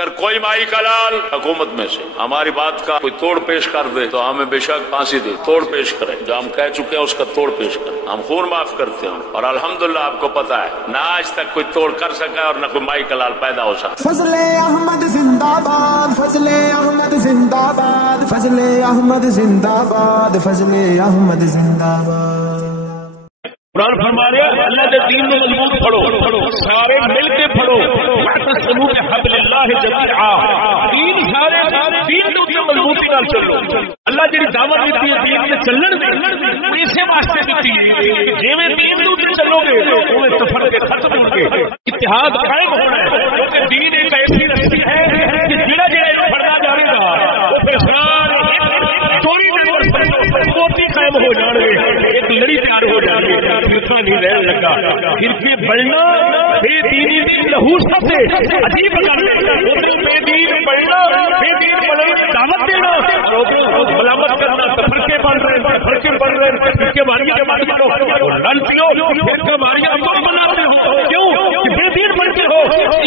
اگر کوئی مائی کا لال حکومت میں سے ہماری بات کا کوئی توڑ پیش کر دے تو ہمیں بے شک پھانسی دے، توڑ پیش کرے، جو ہم کہہ چکے ہیں اس کا توڑ پیش کرے، ہم خون معاف کرتے ہیں، اور الحمدللہ آپ کو پتا ہے نہ آج تک کوئی توڑ کر سکا اور نہ کوئی مائی کا لال پیدا ہو سکا۔ فضل احمد زندہ باد، فضل احمد زندہ باد، فضل احمد زندہ باد، فضل احمد زندہ باد۔ قرآن فرما رہے ہیں اللہ کے دین میں مضبوط پڑھو، سارے مل کے پڑھو، واعتصموا بحبل اللہ جميعا، دین سارے دین کے مضبوطی نال چلو۔ اللہ جی دعوت دیتی ہے دین تے چلن دی، اسے واسطے دیتی ہے جویں دین تے چلو گے اوویں تفرقے ختم ہون گے، اتحاد قائم ہونا ہے، کیونکہ دین ایک ایسی رسی ہے کہ جڑا پڑھنا جائے گا وہ پھر سارے موتی قائم ہو جان گے، ایک لڑی تیار ہو جائے گی، فرقہ نہیں رہنے لگا۔ فرقے بڑھنا بے دینی لہو سب سے عجیب کرنے، بے دین بڑھنا بے دین بڑھنے دعوت دینا، ملامت کرنا، فرقے بڑھ رہے ہیں، فرقے بڑھ رہے ہیں، فرقے ماریاں لڑ پیو، فرقے ماریاں تم بناتے ہو، کیوں کہ بے دین بڑھتے ہو۔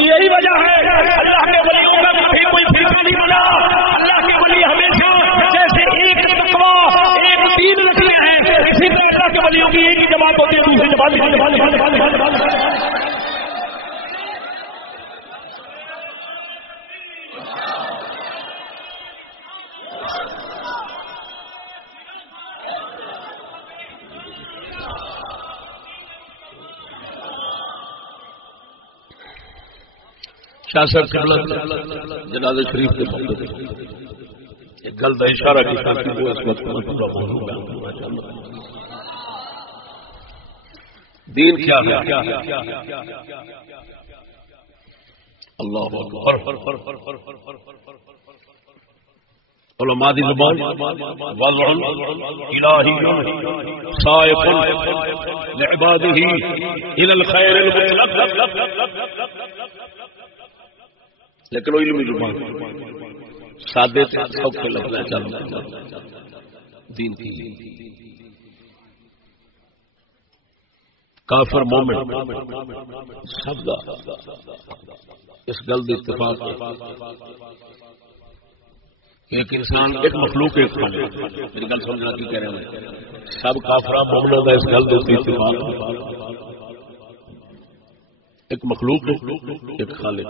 یہی وجہ ہے اللہ کے ولیوں کا بھی کوئی فرقہ نہیں بنا، اللہ کے ولی ہمیشہ جیسے ایک تقویٰ ایک دین رکھتے ہیں، اسی طرح اللہ کے ولیوں کی ایک ہی جماعت ہوتی ہے، دوسری جماعت شاہ صاحب جنازہ شریف کے موقع پہ ایک گل کا اشارہ کیا کہ وہ اس وقت پورا موضوع بیان کرنا چاہتا ہوں۔ دین کیا ہے؟ اللہ اکبر۔ علماء دی زبان وضع الہی صائق لعباده الى الخير المطلق، لیکن وہ علمی زبان سادے سوکھے لفظ چلتا دین کی۔ کافر مومن سب دا اس گل دے اتفاق ایک انسان ایک مخلوق ایک خالق، میری گل سمجھنا کی کہہ رہے ہیں، سب کافر مومنوں دا اس گل دے اتفاق ایک مخلوق ایک خالق،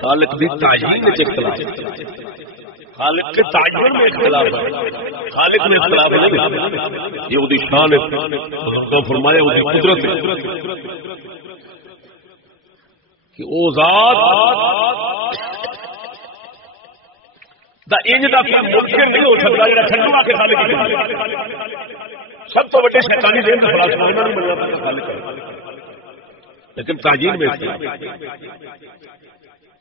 خالق دی تعین میں اختلاف، خالق کے تعین میں اختلاف ہے، خالق میں اختلاف نہیں، یہ وہ شان ہے، بزرگوں فرمایا وہ قدرت ہے کہ وہ ذات دا انج دا کوئی ممکن نہیں ہو سکتا جڑا چھڈوا کے خالق کی سب تو بڑے شیطانی ذہن کا خلاصہ انہوں نے ملنا پڑتا خالق ہے، لیکن تعین میں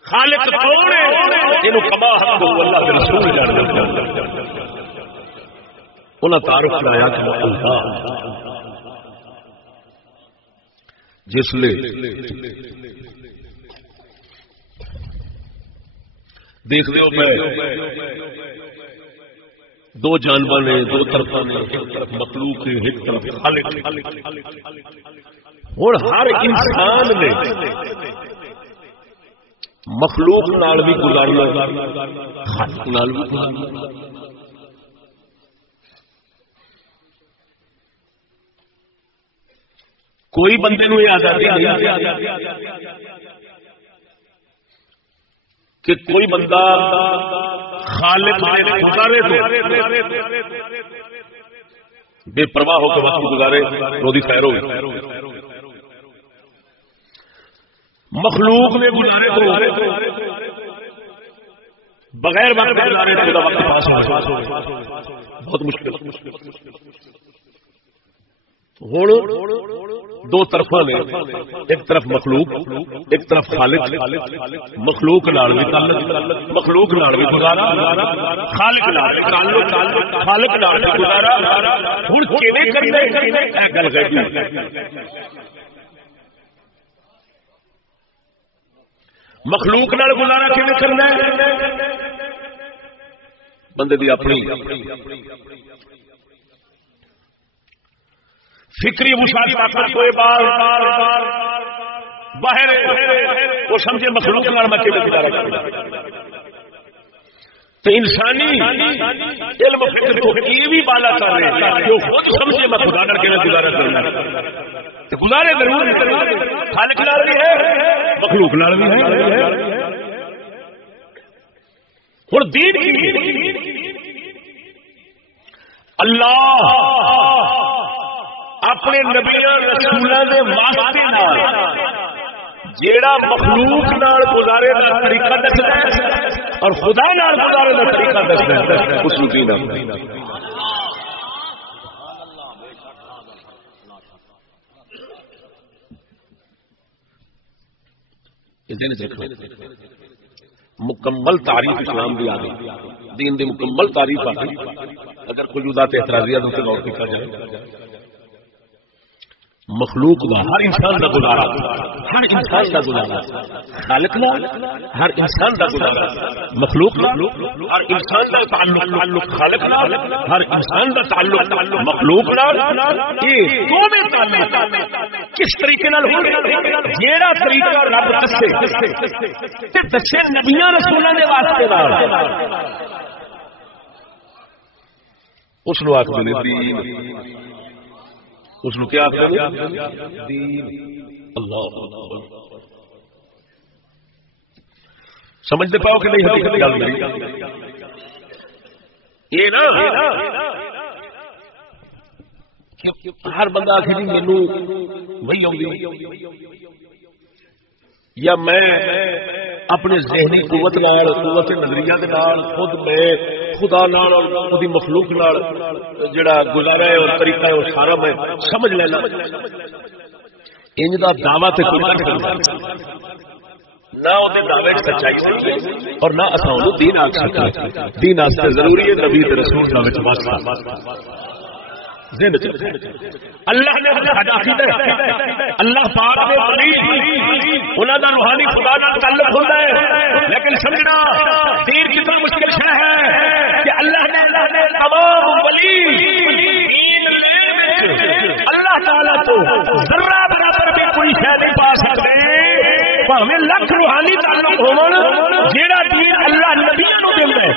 خالق کون ہے انہوں کما حق ہو اللہ کے رسول جاننا، انہوں تعارف کرایا کہ اللہ جس لئے دیکھ لو میں دو جانور نے، دو طرف نے، ایک طرف مخلوق ہے، ایک طرف خالق، اور ہر انسان نے مخلوق نال بھی گزارنا، خالق نال بھی گزارنا۔ کوئی بندے نو یہ آزادی نہیں کہ کوئی بندہ خالق گزارے تو بے پرواہ ہو کے وقت گزارے روزی خیر ہوگی، مخلوق میں گزارے تو بغیر وقت گزارے تو وقت پاس ہو بہت مشکل۔ ہوں دو طرف نے، ایک طرف مخلوق ایک طرف خالق، مخلوق نال بھی تعلق، مخلوق نال بھی گزارا، خالق نال بھی تعلق، خالق نال بھی گزارا۔ ہن کیویں کرنا ہے اے گل ہے، مخلوق نال گزارا کیویں کرنا ہے، بندے دی اپنی فکری مشاہدہ کرتے ہوئے بار باہر وہ سمجھے مخلوق میں گزارا کرنا تو انسانی علم فکر تو یہ بھی بالا کر رہے ہیں جو خود سمجھے میں خدا کے گزارا کرنا تو گزارے ضرور خالق لال بھی ہے مخلوق لال بھی ہے. ہوں دین کی اللہ اپنے نبیاں رسولاں دے واسطے نال جیڑا مخلوق نال گزارے دا طریقہ دسدا ہے اور خدا نال گزارے دا طریقہ دسدا ہے اس نوں دین مکمل تعریف اسلام دی آ گئی دین دی مکمل تعریف آ گئی. اگر کوئی ذات اعتراضیات سے غور کیا جائے مخلوق کا ہر انسان کا گزارا ہر انسان کا گزارا خالق نال ہر انسان کا گزارا مخلوق ہر انسان کا تعلق خالق نال ہر انسان کا تعلق مخلوق نال یہ دونوں تعلق کس طریقے نال ہو جیڑا طریقہ رب دسے تے دسے نبیاں رسولاں دے واسطے نال اس نو آکھ دے دین اس نو کیا آکھ دین اللہ سمجھتے پاؤ کہ نہیں حقیقت گل میری یہ نا ہر بندہ آخر جی مینو وہی آؤں یا میں اپنے ذہنی قوت نال قوت نظریہ کے نال خود میں خدا نال اور خودی مخلوق نال جڑا گزارا ہے اور طریقہ ہے وہ سارا میں سمجھ لینا انج دا دعویٰ تے کوئی نہیں کرتا نہ وہ دعوے کی سچائی صحیح ہے اور نہ اساں نوں دین آکھ سکتے دین واسطے ضروری ہے نبی تے رسول دا وچ واسطہ اللہ نے اللہ پاک نے انہوں کا روحانی خدا کا تعلق ہوتا ہے لیکن سمجھنا دین کتنا مشکل شہ ہے کہ اللہ نے تمام ولی اللہ تعالیٰ کو ذرہ برابر بھی کوئی شہ نہیں پا سکتے ہمیں لکھ روحانی تعلق ہو جیڑا دین اللہ نبیوں کو دل ہے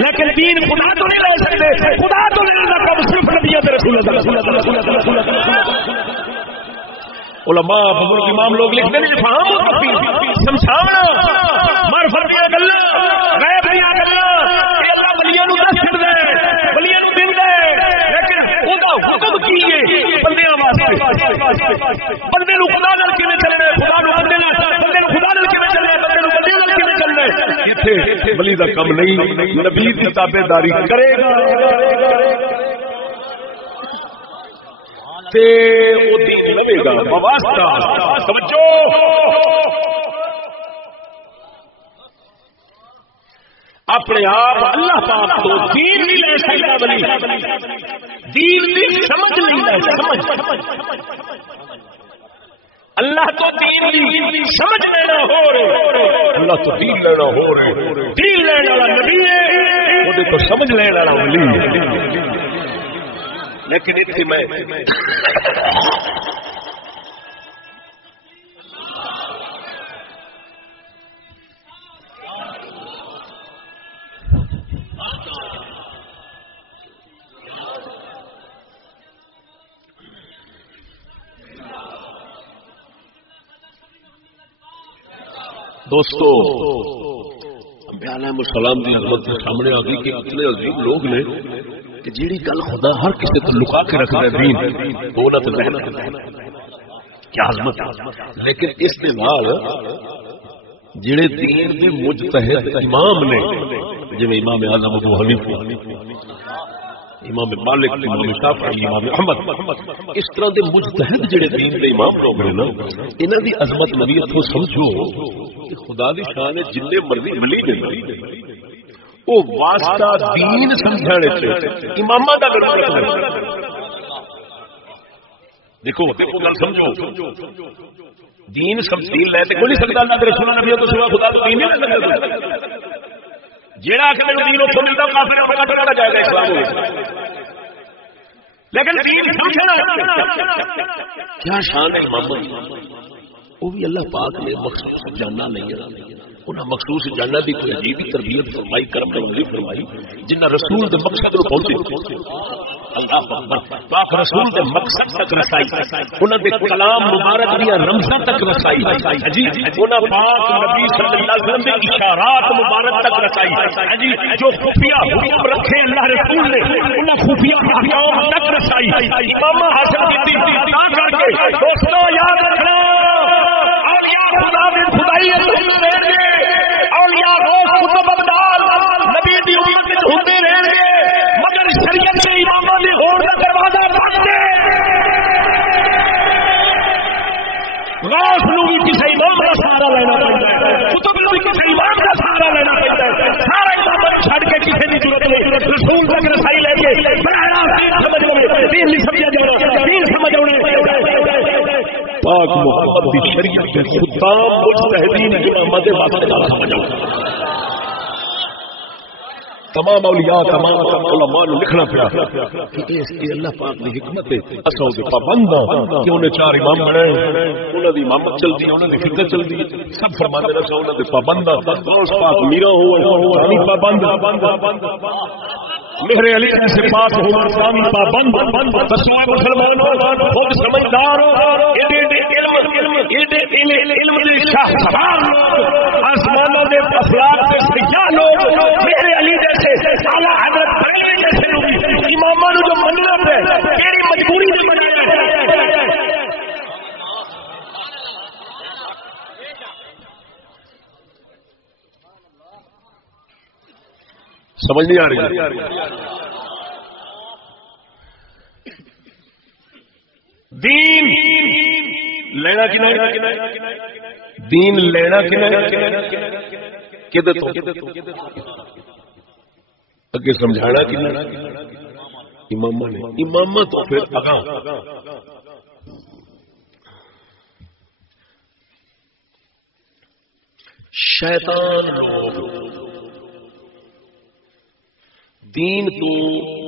لیکن دین خدا تو نہیں لے سکتے خدا تو نہیں لگا صرف نبیوں کے رسول علماء بزرگ امام لوگ لکھتے ہیں فہم سمجھانا معرفت دیا گلا غیب دیا گلا کہ اللہ ولیاں نو دس دے ولیاں نو دین دے لیکن اوندا حکم کیے بندیاں واسطے بندے نو خدا نال کیویں چلنا خدا نو بندے نال خدا نال کیویں چلنا بندے نو بندے نال کیویں چلنا ایتھے ولی دا کم نہیں نبی دی تابعداری کرے گا تے او دین لوے گا واسطہ توجہ اپنے آپ اللہ پاک تو دین نہیں لے سکتا ولی دین نہیں سمجھ نہیں لے سمجھ اللہ تو دین نہیں سمجھ لینا ہو رہے اللہ تو دین لینا ہو رہے دین لینا والا نبی ہے وہ تو سمجھ لینا والا ولی ہے لیکن اتنی میں دوستو علیہ السلام کی عظمت کے سامنے آ گئی کہ اتنے عظیم لوگ نے کہ جیڑی گل خدا ہر کسی کو لکا کے رکھتا ہے دین وہ نہ تو کیا عظمت ہے لیکن اس کے نال جڑے دین کے مجتہد امام نے جی امام اعظم ابو حنیفہ امام مالک امام شافعی امام احمد اس طرح کے مجتہد جڑے دین کے امام لوگ ہیں نا انہاں دی عظمت نبی اتوں سمجھو کہ خدا دی شان ہے جن مرضی ولی نے وہ واسطہ دین سمجھانے سے امامہ دا ضرورت ہے دیکھو گل سمجھو دین سمجھ لے تے کوئی نہیں سکتا اللہ کے رسول نبی تو سوا خدا تو دین نہیں لگتا جیڑا کہ دین اتوں ملتا کافر کا جائے گا اسلام لیکن دین سمجھنا کیا شان ہے امامت، وہ بھی اللہ پاک نے مخصوص جاننا نہیں ہے، انہیں مخصوص جاننا دی کوئی عجیب تربیت فرمائی، کرم نوازی فرمائی، جنہ رسول دے مقصد کو پہنچے، اللہ اکبر، پاک رسول دے مقصد تک رسائی، انہاں دے کلام مبارک دیا رمزاں تک رسائی، جی انہاں پاک نبی صلی اللہ علیہ وسلم دے اشارات مبارک تک رسائی، جی جو خفیہ حکم رکھے اللہ رسول نے انہاں خفیہ احکام تک رسائی، امام حاصل کی کر کے دوستو یاد رکھنا اولیاء خدا دے خدائی ہوندے رہن گے، اولیاء روح کتب ابدال نبی دی امت وچ ہوندے رہن گے، مگر شریعت دے اماماں دی ہون دا دروازہ بند ہے، غوث نو بھی کسی امام کا سہارا لینا پڑتا ہے، کتب نو بھی کسی امام کا سہارا لینا پڑتا ہے، سارا امام چھڈ کے کسی دی ضرورت نہیں، رسول تک رسائی لے کے بڑا سمجھ لو دین نہیں سمجھا جانا، دین سمجھ آنا پاک محمد کی شریعت کے خطاب مجتہدین امامت واسطے کا سمجھ آنا، تمام اولیاء تمام علماء نے لکھنا پڑا کہ اس کی اللہ پاک کی حکمت ہے، اساں دے پابند کہ انہیں چار امام بنائے، انہاں دی امامت چلتی ہے، انہاں دی خدمت چلتی ہے، سب فرماتے ہیں انہاں دے پابند، غوث پاک میرا ہو ثانی پابند، مہر علی سے پاس ہو ثانی پابند، رسول مسلمان خود سمجھدار علم دے شاہکار آسمانوں دے افلاک سے سیاح لوگ مہر علی جیسے اعلیٰ حضرت بریلوی جیسے لوگ اماموں نے جو مننا پہ تیری مجبوری سے مننا ہے، سمجھ نہیں آ رہی؟ دین لینا کی نہیں، دین لینا کی نہیں، کدے تو اگے سمجھانا کی نہیں، امام نے امام تو پھر اگاں شیطان لوگ دین تو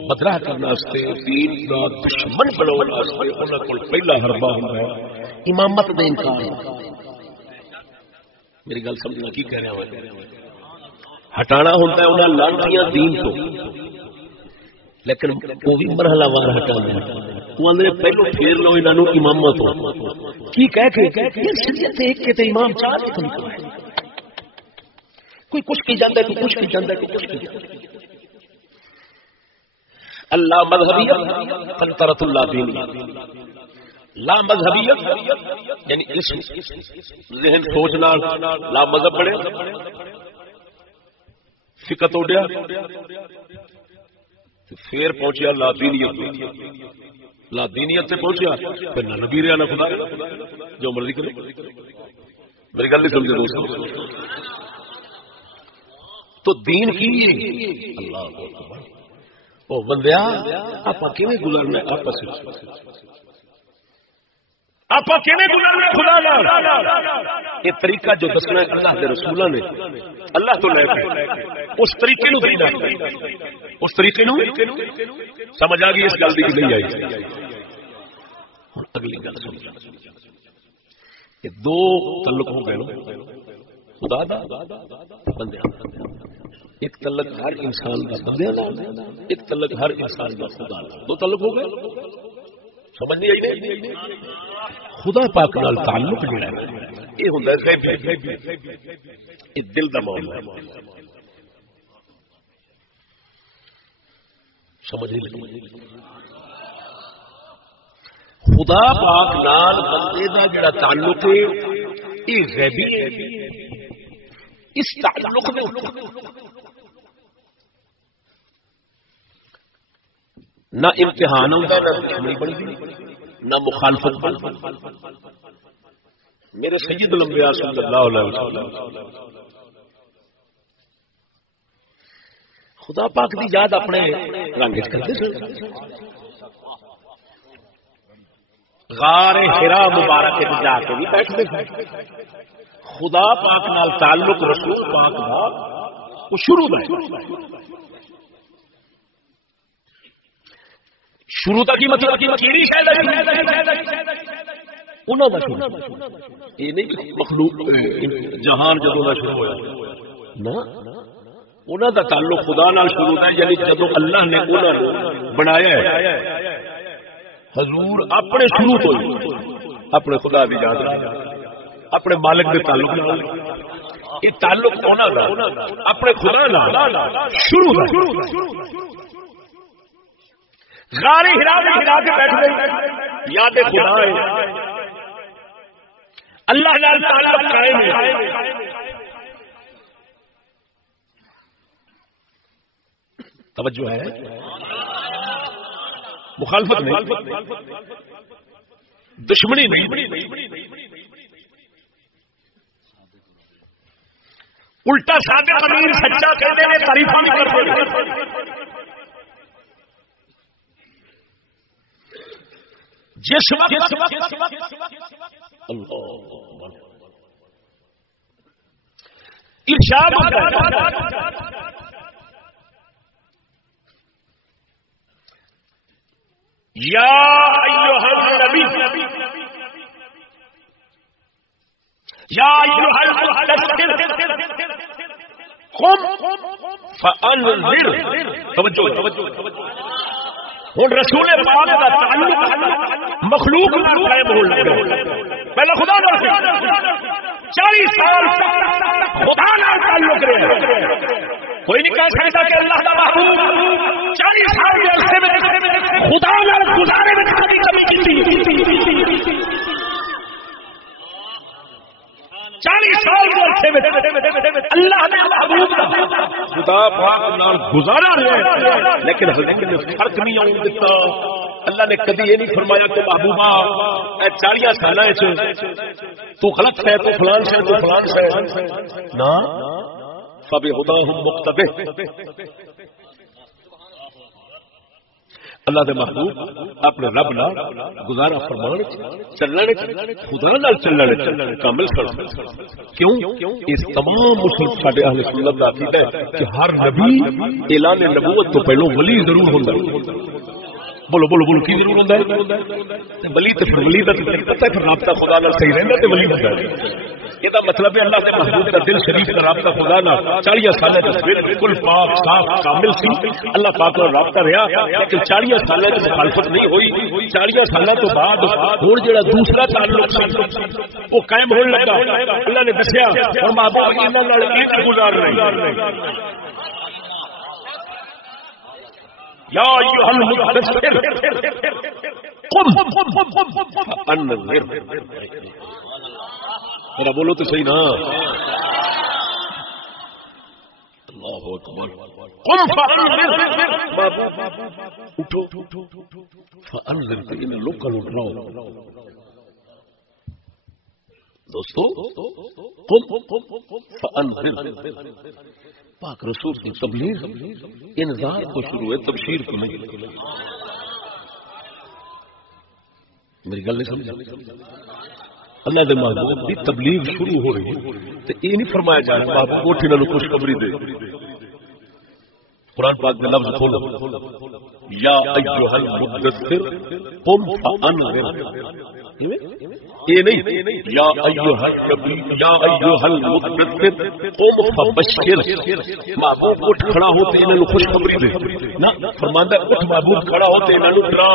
بدراہ کرنے واسطے، دین کا دشمن بنانے واسطے انہاں کول پہلا حربہ ہوندا ہے امامت دا انکار۔ میری گل سمجھنا کی کہہ رہا ہوں، ہٹانا ہوتا ہے انہاں لانتیاں دین تو، لیکن وہ بھی مرحلہ وار ہٹانا ہے، وہ اندر پہلو پھیر لو انہاں نو امامت تو کی کہہ کے شریعت ایک کے تے امام چار کے نہیں، کوئی کچھ کی جاندا ہے، کوئی کچھ کی جاندا ہے، کوئی کچھ کی جاندا ہے، اللہ مذہبیت فلترت اللہ دینی، لا مذہبیت یعنی اس ذہن سوچنا لا مذہب بڑے فکت اڈیا پھر پہنچیا لا دینیت، لا دینیت سے پہنچیا پھر نہ نبی رہا نہ خدا جو مرضی کرے، میری گل نہیں سمجھے دوستو، تو دین کی اللہ اکبر او بندیا آپ کیویں گزرنا آپس آپ کیویں گزرنا خدا نال، یہ طریقہ جو دسنا ہے اللہ کے رسولوں نے اللہ تو لے کے اس طریقے نو دینا، اس طریقے نو سمجھ آ گئی، اس گل دی نہیں آئی۔ اگلی گل سمجھ، یہ دو تعلق ہو گئے خدا دا بندے، ایک تعلق ہر انسان کا بندے دا، ایک تعلق ہر انسان کا خدا دا، دو تعلق ہو گئے، سمجھ نہیں آئی؟ خدا پاک نال تعلق جڑا ہے یہ ہوندا ہے غیبی، یہ دل دا معاملہ ہے، سمجھ نہیں لگی؟ خدا پاک نال بندے دا جڑا تعلق ہے یہ غیبی ہے، اس تعلق میں نہ امتحان ہوتا نہ دشمنی بنتی نہ مخالفت بنتی۔ میرے سید الانبیاء صلی اللہ علیہ وسلم خدا پاک دی یاد اپنے رنگ کرتے تھے، غار حرا مبارک جا کے بھی بیٹھتے تھے، خدا پاک نال تعلق رسول پاک دا وہ شروع ہے، شروع تک مطلب کیڑی شاید انہوں کا شروع یہ نہیں مخلوق جہان جدوں کا شروع ہوا نا انہوں کا تعلق خدا نال شروع ہے یعنی جدو اللہ نے انہوں نے بنایا ہے حضور اپنے شروع تو اپنے خدا بھی یاد رکھا اپنے مالک کے تعلق یہ تعلق ہونا تھا اپنے خدا نال شروع غار ہرا میں ہرا کے بیٹھ گئے یاد خدا ہے اللہ نال تعلق قائم ہے توجہ ہے مخالفت نہیں دشمنی نہیں الٹا صادق امین سچا کہتے ہیں تعریف نہیں کرتے جس وقت ارشاد یا ایھا النبی یا ایھا المدثر قم فانذر توجہ ہن رسول پاک دا تعلق مخلوق نال قائم ہون لگا پہلا خدا نال 40 سال خدا نال تعلق رہا کوئی نہیں کہہ سکتا کہ اللہ دا محبوب 40 سال کے عرصے میں خدا نال گزارے میں کبھی کمی کی 40 سال کے عرصے میں اللہ نے محبوب خدا پاک نال گزارا ہے لیکن فرق نہیں آن دیتا اللہ نے کبھی یہ نہیں فرمایا کہ محبوبہ 40 سال تو غلط ہے تو فلان سے تو فلان سے نا فبہداہم مقتدی اللہ دے محبوب اپنے رب نال گزارا فرمان چلنے خدا نال چلنے کامل کر کیوں اس تمام مسلم ساڈے اہل سنت دا عقیدہ ہے کہ ہر نبی اعلان نبوت تو پہلو ولی ضرور ہوندا ہے بولو بولو بولو کی ضرور ہوندا ہے ولی تے ولی دا پتہ ہے رابطہ خدا نال صحیح رہندا تے ولی ہوندا ہے یہ مطلب ہے اللہ کے محبوب کا دل شریف کا رابطہ خدا نہ 40 سال بالکل پاک صاف کامل سی اللہ پاک کا رابطہ رہا لیکن 40 سال کی مخالفت نہیں ہوئی 40 سال تو بعد ہن جڑا دوسرا تعلق سی وہ قائم ہونے لگا اللہ نے دسیا اور محبوب انہاں نال ایک گزار رہے یا ایھا المدثر قم فانذر میرا بولو تو صحیح نا اللہ اکبر قم فانذر اٹھو فانذر ان لوکل اٹھاؤ دوستو قم فانذر پاک رسول کی تبلیغ انذار کو شروع ہے تبشیر کو نہیں میری گل نہیں سمجھا اللہ دے محبوب کی تبلیغ شروع ہو رہی ہے تو یہ نہیں فرمایا جا رہا محبوب اٹھ انہاں نوں خوشخبری دے قرآن پاک میں لفظ کھولو یا ایھا المدثر قم فانذر یہ نہیں یا ایھا المدثر قم فبشر محبوب اٹھ کھڑا ہوتے انہاں نوں خوشخبری دے نہ فرماندا اٹھ محبوب کھڑا ہوتے انہاں نوں ڈرا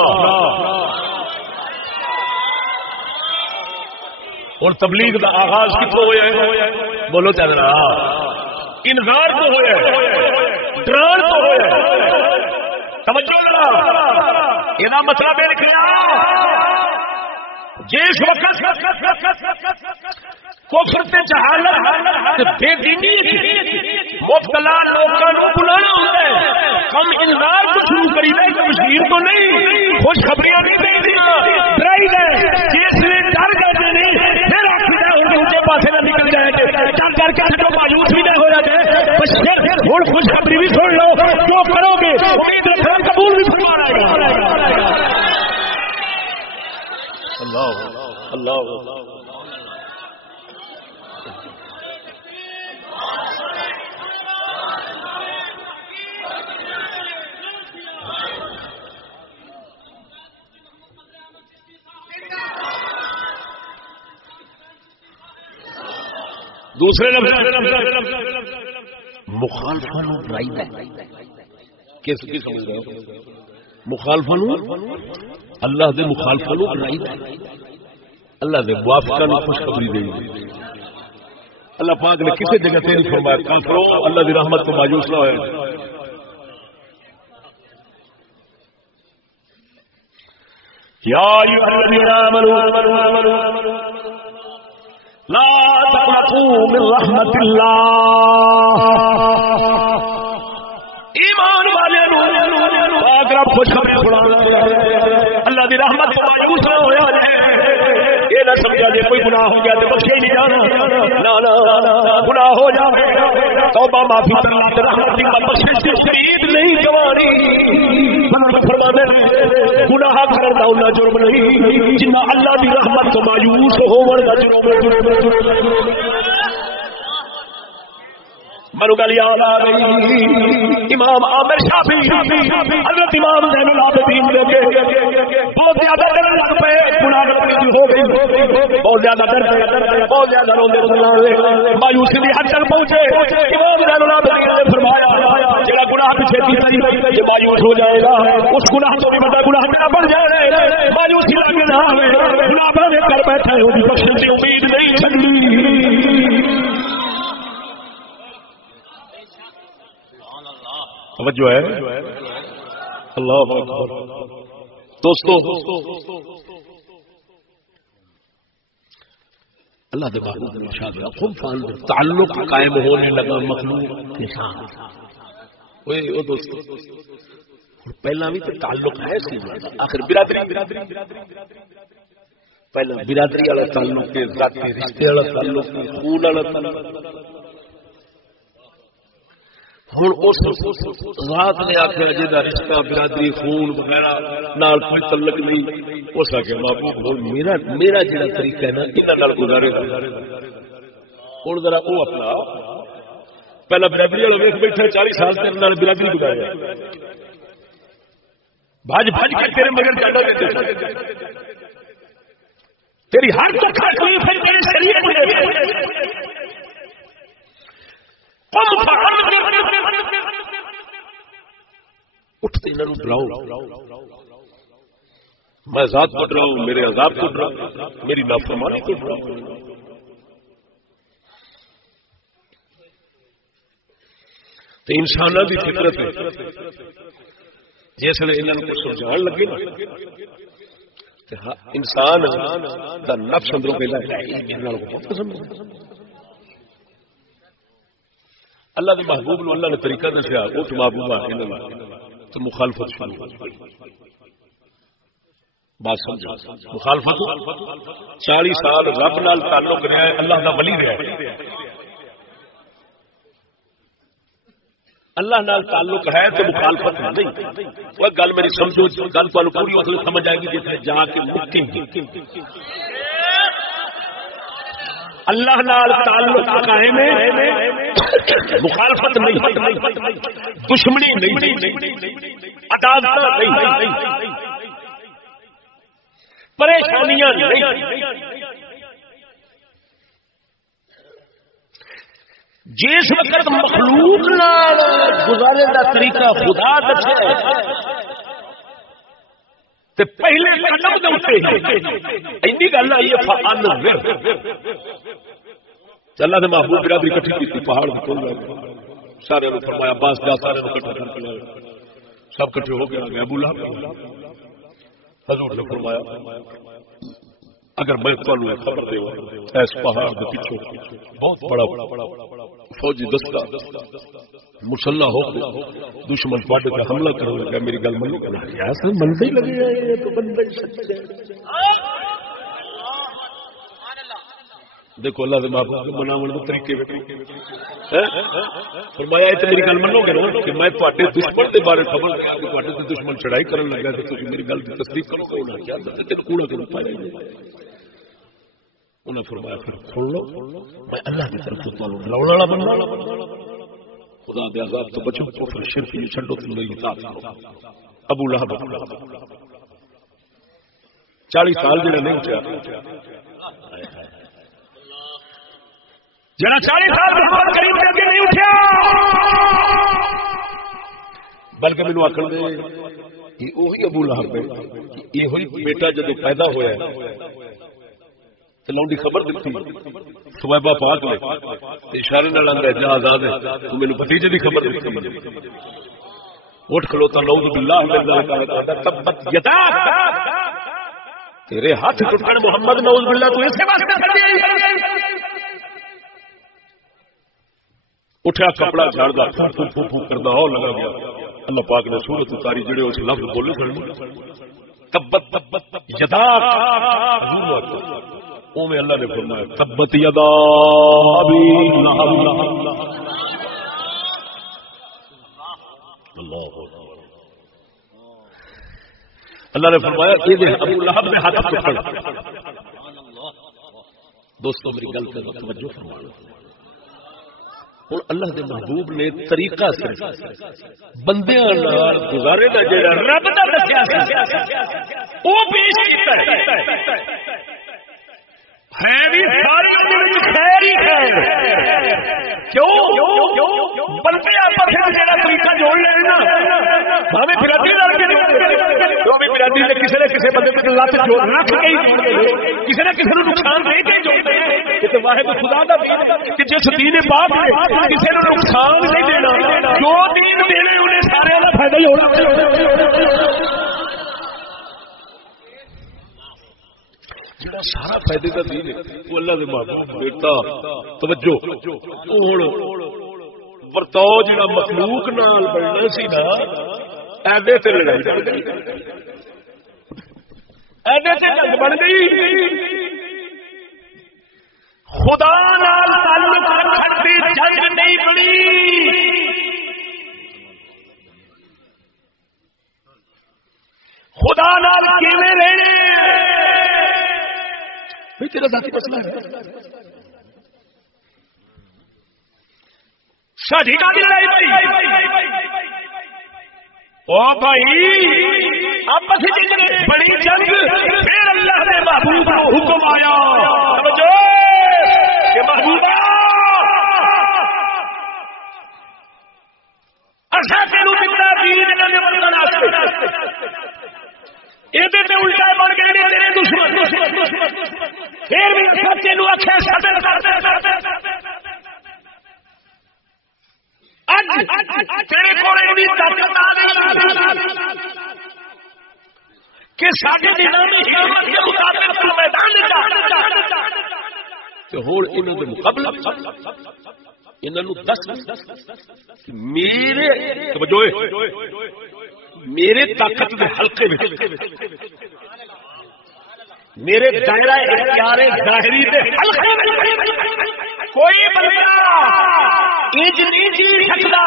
اور تبلیغ کا آغاز کتوں ہوا ہے بولو چل رہا انذار تو ہوا ہے ڈران تو ہوا ہے توجہ یہ مطلب ہے کہ جس وقت کفر تے جہالت بے دینی مبتلا لوگوں کو بلانا ہوتا ہے ہم انذار کو شروع کری دے بشیر تو نہیں خوشخبریاں نہیں دے دیا ڈرائی دے جس نے ڈر گئے نہیں پھر آخر اونچے پاسے نہ نکل جائے گے ڈر کر کے جو مایوس بھی نہ ہو جائے بشیر ہوں خوشخبری بھی سن لو جو کرو گے امید رکھنا قبول بھی فرما رہے گا اللہ اللہ دوسرے لفظ مخالفن برائد کس کی سمجھ رہے ہو؟ مخالفن اللہ دے مخالفن برائد اللہ دے موافقہ نو خوشخبری دے. اللہ پاک نے کسی جگہ تے نہیں فرمایا کافروں اللہ دی رحمت کو مایوس نہ ہوئے. یا ایھا الذین آمنوا لا تقنطوا من رحمت اللہ. ایمان والے پاک رب خوشخبری سنا اللہ دی رحمت کو مایوس نہ ہویا. یہ نہ سمجھا جی کوئی گناہ ہو گیا تو بخشے نہیں جانا. نہ گناہ ہو جائے توبہ معافی اللہ رحمت کی بخشش کی شرید نہیں جوانی. فرما دے گناہ کرنا انہاں جرم نہیں جنہ اللہ دی رحمت تو مایوس ہون دا جرم. منو گل یاد آ گئی امام عامر شافعی حضرت امام زین العابدین کے بہت زیادہ ڈر لگ پے گناہ کرنے ہو گئی. بہت زیادہ ڈر بہت زیادہ روندے مایوسی دی حد تک پہنچے. امام زین العابدین نے فرمایا جڑا گناہ پیچھے کیتا یہ مایوس ہو جائے گا اس گناہ تو بھی بڑا گناہ نہ بن جائے. مایوسی لگ نہ آوے گناہ بڑے کر بیٹھا ہے وہ بخشش کی امید نہیں چھڈی. توجہ ہے اللہ اکبر. دوستو اللہ دے محبوب نے ارشاد کیا خود فان تعلق قائم ہونے لگا مخلوق کے ساتھ. او دوستو پہلا بھی تو تعلق ہے سی آخر برادری پہلا برادری والا تعلق کے ذاتی رشتے والا تعلق خون والا تعلق. ہوں اس ذات نے آخیا جہاں رشتہ برادری خون وغیرہ نال کوئی تعلق نہیں اس آخیا محبوب میرا جہاں طریقہ ہے نا یہاں گزارے گا. ہوں ذرا وہ اپنا پہلا برادری والا ویخ بیٹھا 40 سال تک برادری گزارا بھج بھج کے تیرے مگر جانا تیری ہر تکلیف ہے تیرے شریعت میں اٹھتے انہوں بلاؤ میں ذات پڑھ رہا ہوں میرے عذاب پڑھ رہا ہوں میری نافرمانی پڑھ رہا ہوں. تو انسانوں کی فطرت ہے جس نے انہوں کو سمجھان لگے انسان دا نفس اندروں پہلا پسند. اللہ کے محبوب نو اللہ نے طریقہ دسیا وہ تو محبوبہ تو مخالفت شروع بات سمجھا. مخالفت 40 سال رب نال تعلق رہا ہے اللہ دا ولی رہا ہے اللہ نال تعلق ہے تو مخالفت نہیں. وہ گل میری سمجھو گل تو پوری اس سمجھ آئے گی جیسے جا کے اللہ نال تعلق قائم ہے مخالفت نہیں دشمنی نہیں عداوت نہیں پریشانیاں نہیں. جس وقت مخلوق نال گزارے کا طریقہ خدا دسے تے پہلے قدم دے اوتے اینی گل آئی ہے فان اللہ نے محبوب برادری اکٹھی کی پہاڑ کھول گئے سارے نے فرمایا عباس جا سارے نے اکٹھا کر کے سب اکٹھے ہو گئے. ابو لہب حضور نے فرمایا اگر میں تمہیں خبر دے اس پہاڑ کے پیچھے بہت بڑا فوجی دستہ مسلح ہو دشمن پاٹ کا حملہ کرنے لگا میری گل منو کہنا ایسا منتے ہی لگے یہ تو بندہ سچ ہے. دیکھو اللہ کے محبوب کے مناون کے طریقے فرمایا تے میری گل منو گے نا کہ میں تواڈے دشمن دے بارے خبر دیا کہ تواڈے تے دشمن چڑھائی کرن لگا تے تسی میری گل دی تصدیق کرو کہ انہاں کیا تے تے کوڑا کرو پائے. انہاں فرمایا پھر سن لو میں اللہ کی طرف تو لاؤن والا بننا خدا دے عذاب تو بچو کفر شرک یہ چھڈو تے میری اطاعت کرو. ابو لہب 40 سال جڑا نہیں اٹھیا جڑا 40 سال محمد کریم کے اگے نہیں اٹھیا بلکہ مینوں آکھن دے کہ وہی ابو لہب ہے یہ ہوئی بیٹا جدو پیدا ہویا تے لونڈی خبر دتی صہیبہ پاک نے اشارے نال آندا جا آزاد ہے تو مینوں بھتیجے دی خبر دتی اٹھ کھلوتا نعوذ باللہ من ذالک تبت یدا تیرے ہاتھ ٹوٹن محمد نعوذ باللہ تو اسے واسطے کر دیا اٹھا کپڑا جھاڑدا پھو پھو کردا ہو لگا گیا اللہ پاک نے سورۃ اتاری جڑے اس لفظ بولے سن تبت یدا اوویں اللہ نے فرمایا تبت یدا ابی لہب اللہ نے فرمایا یہ ابو لہب نے ہاتھ پکڑ دوستو میری گل پہ توجہ فرمائیں اور اللہ دے محبوب نے طریقہ سے بندیاں نال گزارے دا جڑا رب دا دسیا سی او پیش کیتا ہے بھی ساری خیر ہی خیر کیوں بندے آپس میں جڑا طریقہ جوڑ لے نا ہمیں برادری لڑ کے جو بھی برادری نے کسی نے کسی بندے پہ لت جوڑ رکھ کے کسی نے کسی کو نقصان دے کے جوڑتے یہ تو واحد خدا دا کہ جس دین پاک نے کسی نے نقصان نہیں دینا جو دین دینے انہیں سارے کا فائدہ ہی ہونا سارا فائدے کا دین ہے وہ اللہ دے محبوب بیٹا توجہ ہن ورتاؤ جڑا مخلوق نال بننا سی نا ایدے تے لڑائی بن گئی ایدے تے جنگ بن گئی خدا نال تعلق رکھن دی جنگ نہیں بنی خدا نال کیویں رہنے تیرا ذاتی مسئلہ ہے ساڈی کاہدی لڑائی پئی او بھائی آپس وچ بڑی جنگ پھر اللہ دے محبوب کا حکم آیا سمجھو کہ محبوبا اساں تینوں دتا دین دے منن واسطے ایدے تے الٹا بن گئے نے تیرے دشمن پھر بھی سچے نو اکھے صبر کر اج تیرے کول اتنی طاقت آ گئی کہ ساڈے نظام حکومت کے مطابق تو میدان جا تے ہن انہاں دے مقابلہ انہاں نو دس میرے توجہ میرے طاقت کے حلقے میں میرے دائرہ اختیار ظاہری دے حلقے میں کوئی بندہ انج نہیں جی سکتا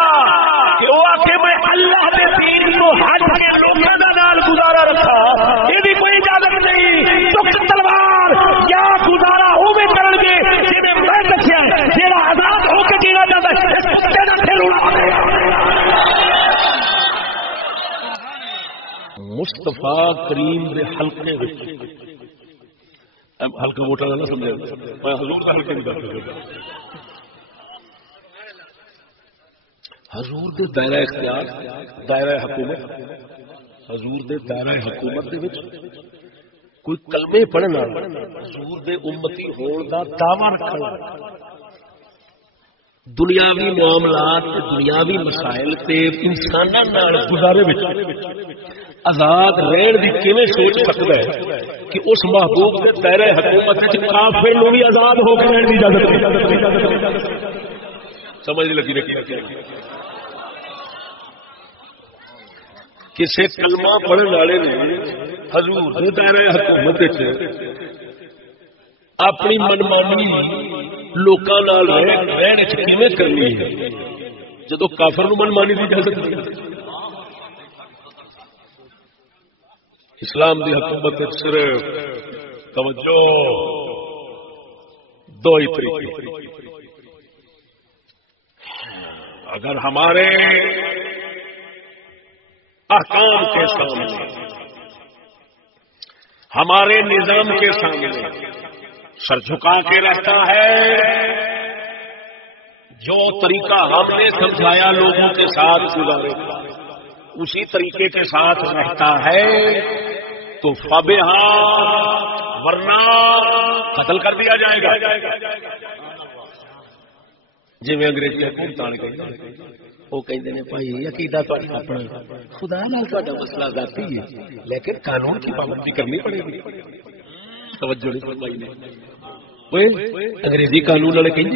کہ وہ آکے میں اللہ دے دین کو ہٹ کے لوگوں کے نال گزارا رکھا یہ بھی کوئی اجازت نہیں چک تلوار یا گزارا ہوے کرن گے جے میں دسیا جیڑا آزاد ہو کے جینا چاہتا ہے اس کتے دا پھر اڑا مصطفیٰ کریم دے حلقے وچ حلقہ ووٹا نہ سمجھے میں حضور دا حلقے نہیں کرتا حضور دے دائرہ اختیار دائرہ حکومت حضور دے دائرہ حکومت دے وچ کوئی کلمے پڑھنا حضور دے امتی ہون دا دعویٰ رکھنا دنیاوی معاملات تے دنیاوی مسائل تے انساناں نال گزارے وچ آزاد رہن دی کیویں سوچ سکدا ہے کہ اس محبوب کے دائرہ حکومت وچ کافر نوں بھی آزاد ہو کے رہن دی اجازت ہے سمجھ لگی رکھی کسے کلمہ پڑھن والے نے حضور دے دائرہ حکومت وچ اپنی منمانی لوکاں نال رہن وچ کیویں کرنی ہے جدو کافر نوں منمانی دی اجازت نہیں اسلام دی حکومت صرف توجہ دو ہی طریقے اگر ہمارے احکام کے سامنے ہمارے نظام کے سامنے سر جھکا کے رہتا ہے جو طریقہ ہم نے سمجھایا لوگوں کے ساتھ گزارے اسی طریقے کے ساتھ رہتا ہے تو فبہا، ورنہ قتل کر دیا جائے گا. جی میں انگریزی حکومت وہ کہتے ہیں بھائی عقیدہ اپنا خدا نال تہاڈا مسئلہ ذاتی ہے لیکن قانون کی پابندی کرنی پڑے گی. توجہ نہیں فرمائی نے انگریزی قانون والے کہیں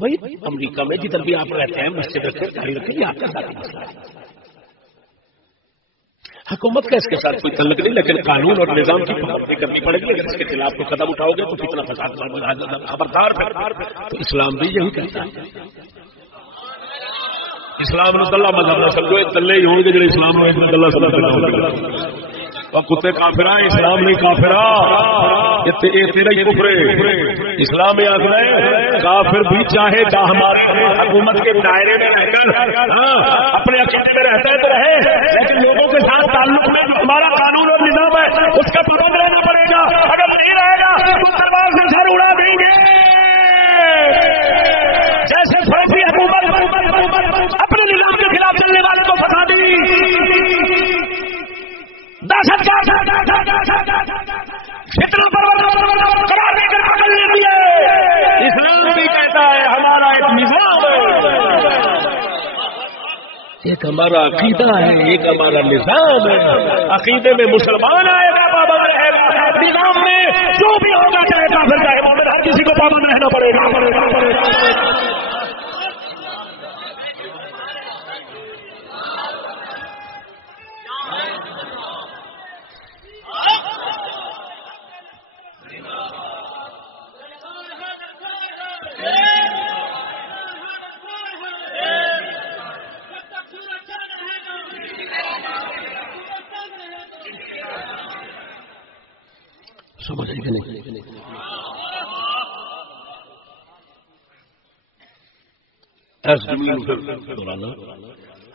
بھائی امریکہ میں جدھر بھی آپ رہتے ہیں مسجد رکھے داڑھی رکھے یہ آپ کا ذاتی مسئلہ ہے. حکومت کا اس کے ساتھ کوئی تعلق نہیں لیکن قانون اور نظام کی پابندی کرنی پڑے گی. اگر اس کے خلاف کو قدم اٹھاؤ گے تو کتنا فساد خبردار. تو اسلام بھی یہی کہتا ہے. اسلام نے دلہ مذہب نہ سمجھو، دلے ہی ہوں گے جو اسلام نے دلہ سمجھ کتے کافرا اسلام نہیں کافرا تیرا ہی کفر ہے. اسلام میں آخر ہے کافر بھی چاہے ہماری حکومت کے دائرے میں رہ کر اپنے عقیدے میں رہتا ہے تو رہے لیکن لوگوں کے ساتھ تعلق میں ہمارا قانون اور نظام ہے اس کا پابند رہنا پڑے گا. اگر نہیں رہے گا تو تلوار سے سر اڑا دیں گے. جیسے فوجی حکومت اپنے نظام کے خلاف چلنے والوں کو پھنسا دی، دہشت گرد فتنہ پرور قرار دے کر پکڑ لیتی ہے. اسلام بھی کہتا ہے ہمارا ایک نظام ہے، ایک ہمارا عقیدہ ہے، ایک ہمارا نظام ہے. عقیدے میں مسلمان آئے گا پابند رہے گا، نظام میں جو بھی ہوگا چاہے کافر چاہے مومن ہر کسی کو پابند رہنا پڑے گا. سمجھ کہ نہیں؟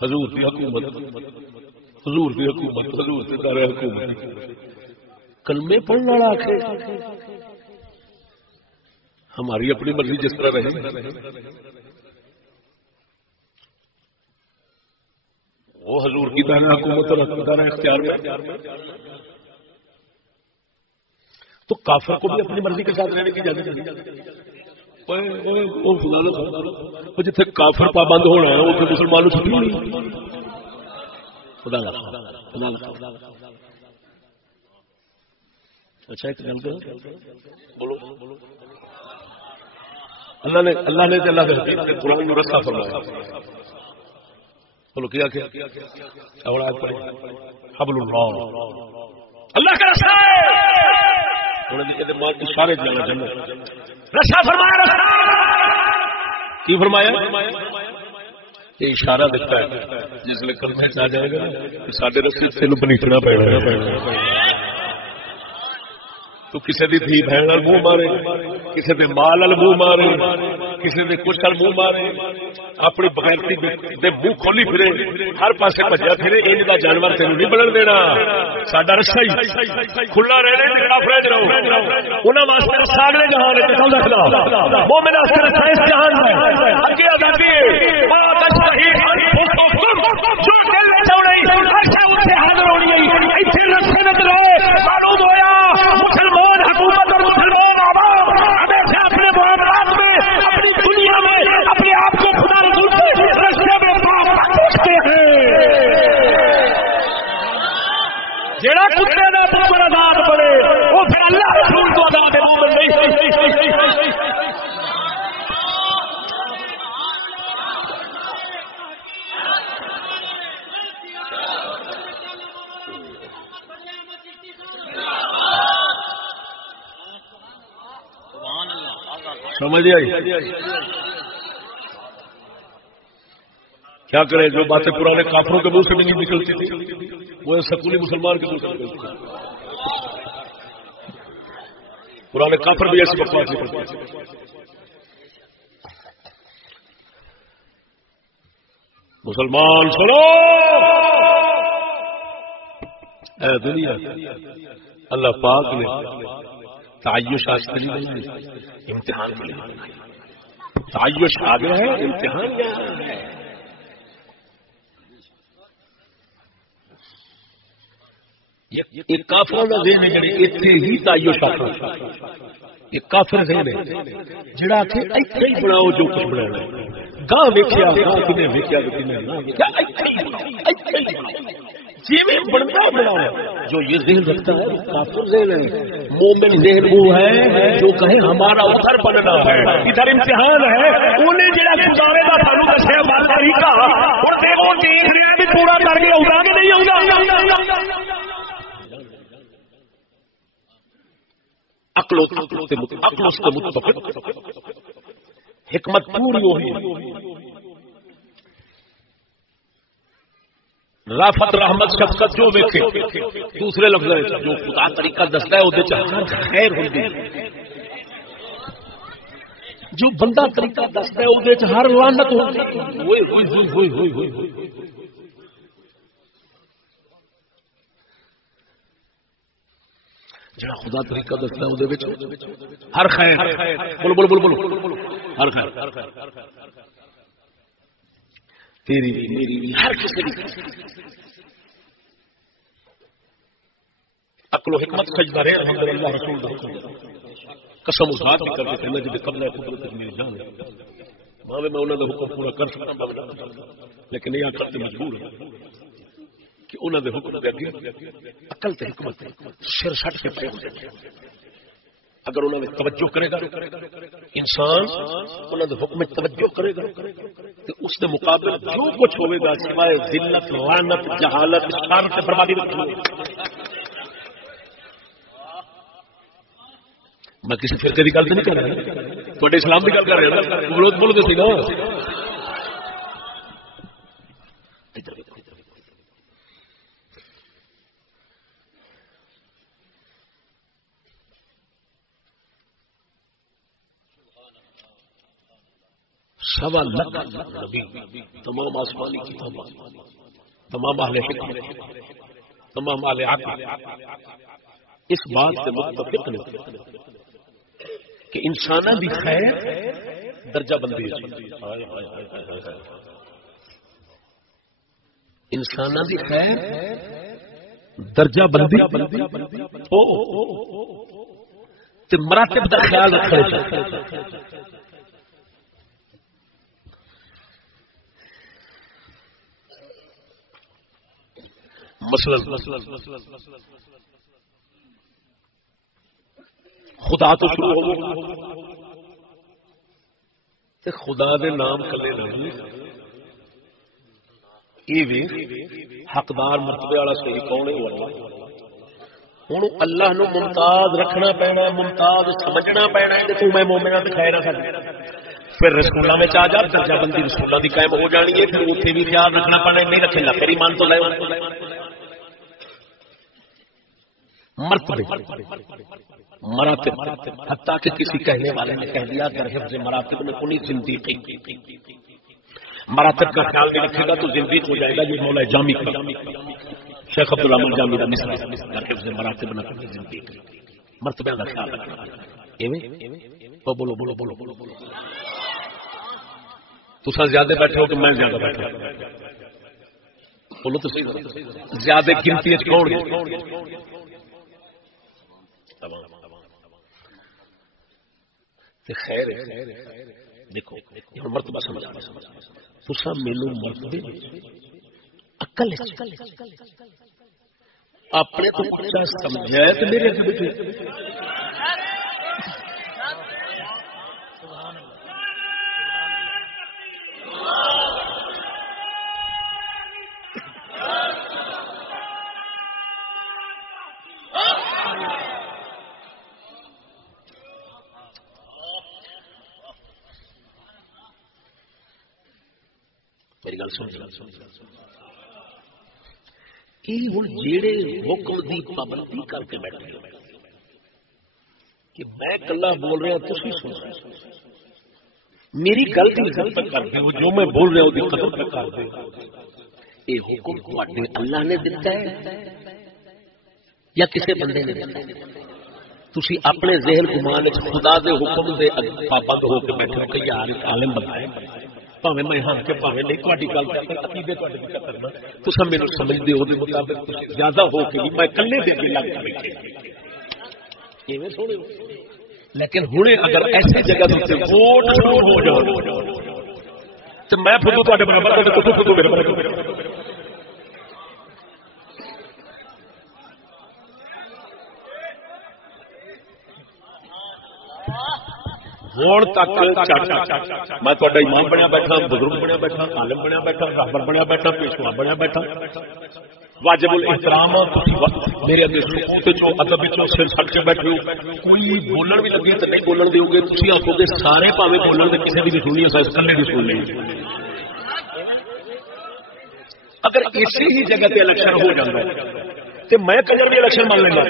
حضور کی حکومت، حضور کی حکومت، حضور کی دار حکومت کلمے پڑھنے والا آخر ہماری اپنی مرضی جس طرح رہے وہ حضور کی دار حکومت اور دار اختیار میں تو کافر کو بھی اپنی مرضی کے ساتھ رہنے کی اجازت نہیں. جتنے کافر پابند ہونا ہے وہ مسلمانوں سے نہیں. اچھا ایک گل بولو، اللہ نے قرآن میں رسا فرمایا. بولو کیا حبل اللہ، اللہ کا رسا ہے. سارے رشا فرمایا، کی فرمایا یہ اشارہ دیتا ہے جس لئے کلمے چاہ جائے گا سارے رستے تین بنیچنا پڑ رہا ہے. تو کسی دی تھی بہن منہ مارے، کسی دے مال منہ مارے، کسی دے کچھ منہ مارے، اپنی بغیرتی دے منہ کھولی پھرے، ہر پاسے بھجیا پھرے. انج دا جانور تینوں نہیں بنن دینا. ساڈا رسا ہی کھلا رہنے جڑا فرج رہو انہاں واسطے رسا اگلے جہان وچ چل رکھدا، مومن واسطے رسا اس جہان میں اگے آزادی ہے. ما تشتہی انفسکم، جو دل وچ ہوئی ہمیشہ اوتھے حاضر ہونی ہے. ایتھے رسے وچ رہے معلوم ہویا مسلمان حکومت اور مسلمان عوام ہمیشہ اپنے معاملات میں، اپنی دنیا میں اپنے آپ کو خدا رسول کے رستے میں پوچھتے ہیں. جڑا کتے دا پتر آزاد پڑے وہ پھر اللہ رسول کو آزاد مومن نہیں. سمجھ آئی؟ کیا کریں جو باتیں پرانے کافروں کے منہ سے بھی نہیں نکلتی تھی وہ سکولی مسلمان کے منہ سے نکلتی. پرانے کافر بھی ایسی بکواس نہیں کرتے. مسلمان سنو، اے دنیا اللہ پاک نے تعیش آستے نہیں، امتحان کے لیے تعیش آ گیا ہے، امتحان یہاں ہے. ایک کافر کا ذہن ہے جڑے اتنے ہی تعیش آتا، ایک کافر ذہن ہے جڑا کہ ایتھے ہی بناؤ جو کچھ بنانا ہے، گاہ ویکھیا گاہ کنے ویکھیا کنے نہ ویکھیا، ایتھے ہی بناؤ، ایتھے ہی بناؤ جی میں بنتا بناؤ. جو یہ ذہن رکھتا ہے کافر ذہن ہے. مومن ذہن وہ ہے جو کہے ہمارا ادھر بننا ہے، ادھر امتحان ہے. انہیں جڑا گزارے گا سانو دسیا بات طریقہ اور دیکھو دیکھ رہے بھی پورا کر کے اٹھا کے نہیں آؤں. عقل اس کے متفق حکمت پوری ہوئی. رافت رحمت شفقت جو ویکھے دوسرے لفظ جو خدا طریقہ دستا ہے وہ خیر ہوندی، جو بندہ طریقہ دستا ہے وہ ہر لعنت ہوئی. جڑا خدا طریقہ دستا ہے وہ ہر خیر بولو بولو بولو بولو ہر خیر تیری بھی میری بھی ہر کسی بھی. عقل و حکمت سجدہ رہے الحمدللہ رسول قسم اس بات کی کر کے کہنا جب قبل قدرت میری جان ہے میں انہوں نے حکم پورا کر سکتا، لیکن یہ کرتے مجبور ہے کہ انہوں نے حکم دے اگے عقل تے حکمت سر سٹ کے پے ہو جائے. اگر انہوں نے توجہ کرے گا انسان انہوں نے حکم توجہ کرے گا تو اس کے مقابل جو کچھ ہوئے گا سوائے ذلت لعنت جہالت شر سے بربادی میں کسی فرقے کی گل تو نہیں کر رہا، تھوڑے اسلام کی گل کر رہا بولو بولو تو سی نا. سوا لاکھ نبی تمام آسمانی کتابیں تمام اہل حکمت تمام اہل عقل اس بات سے متفق ہیں کہ انساناں دی خیر درجہ بندی ہے. انساناں دی خیر درجہ بندی تے مراتب دا خیال رکھنا. مثلا خدا تو شروع ہو تے خدا دے نام کلے نہیں یہ بھی حقدار مرتبے والا صحیح کون ہے. ہوں اللہ نو ممتاز رکھنا پینا، ممتاز سمجھنا پینا کہ تو میں مومناں تے خیر کر. پھر رسولاں میں آ جا درجہ بندی رسولاں دی قائم ہو جانی ہے، پھر اوتھے بھی خیال رکھنا پڑنا نہیں رکھے گا پھر ایمان تو لے مرتبے مراتب. حتیٰ کہ کسی کہنے والے نے کہہ دیا کہ حفظ مراتب میں کونی زندگی مراتب کا خیال نہیں رکھے گا تو زندگی ہو جائے گا. یہ مولا جامی کا شیخ عبدالرحمان جامی کا مثال حفظ مراتب نہ کرنے زندگی مرتبہ کا خیال رکھنا. بولو بولو بولو بولو بولو تسا زیادہ بیٹھے ہو کہ میں زیادہ بیٹھا بولو تو زیادہ گنتی کون خیر دیکھو مرتبہ سمجھا تسا مینوں مرتبے عقل اپنے تو اچھا سمجھا ہے تو میرے بیٹھے جیڑے حکم دی پابندی کر کے بیٹھے کہ میں کلا بول رہا تسی سن میری گل کی قدر کر دو، جو میں بول رہا ہوں قدر کر دو. یہ حکم اللہ نے دیتا ہے یا کسی بندے نے دیتا ہے؟ تسی اپنے ذہن گمان خدا دے حکم دے پابند ہو کے بیٹھے ہو کہ یار عالم بندہ ہے پاویں میں ہاں کہ پاویں نہیں تہاڈی گل تے عقیدے تہاڈے وچ کرنا تساں مینوں سمجھدے ہو دے مطابق زیادہ ہو کے میں کلے دے کے لگ کے بیٹھے ایویں سونے لیکن ہنے اگر ایسی جگہ تے ووٹ شروع ہو جاؤ تو میں خود تہاڈے برابر تے خود میرے برابر ہوں تک میں تھوڑا امام بنیا بیٹھا بزرگ بنیا بیٹھا عالم بنیا بیٹھا رابر بنیا بیٹھا پیشوا بنیا بیٹھا واجب الاحترام میرے اگے ادب سر سٹ کے بیٹھے ہو کوئی بولن بھی لگے تو نہیں بولن دو گے تھی آخو گے سارے پاوے بولن تو کسی بھی نہیں سننی اصل کلے بھی سن لیں اگر اسی ہی جگہ تے الیکشن ہو جاتا ہے تو میں کنجر بھی الیکشن مان لینا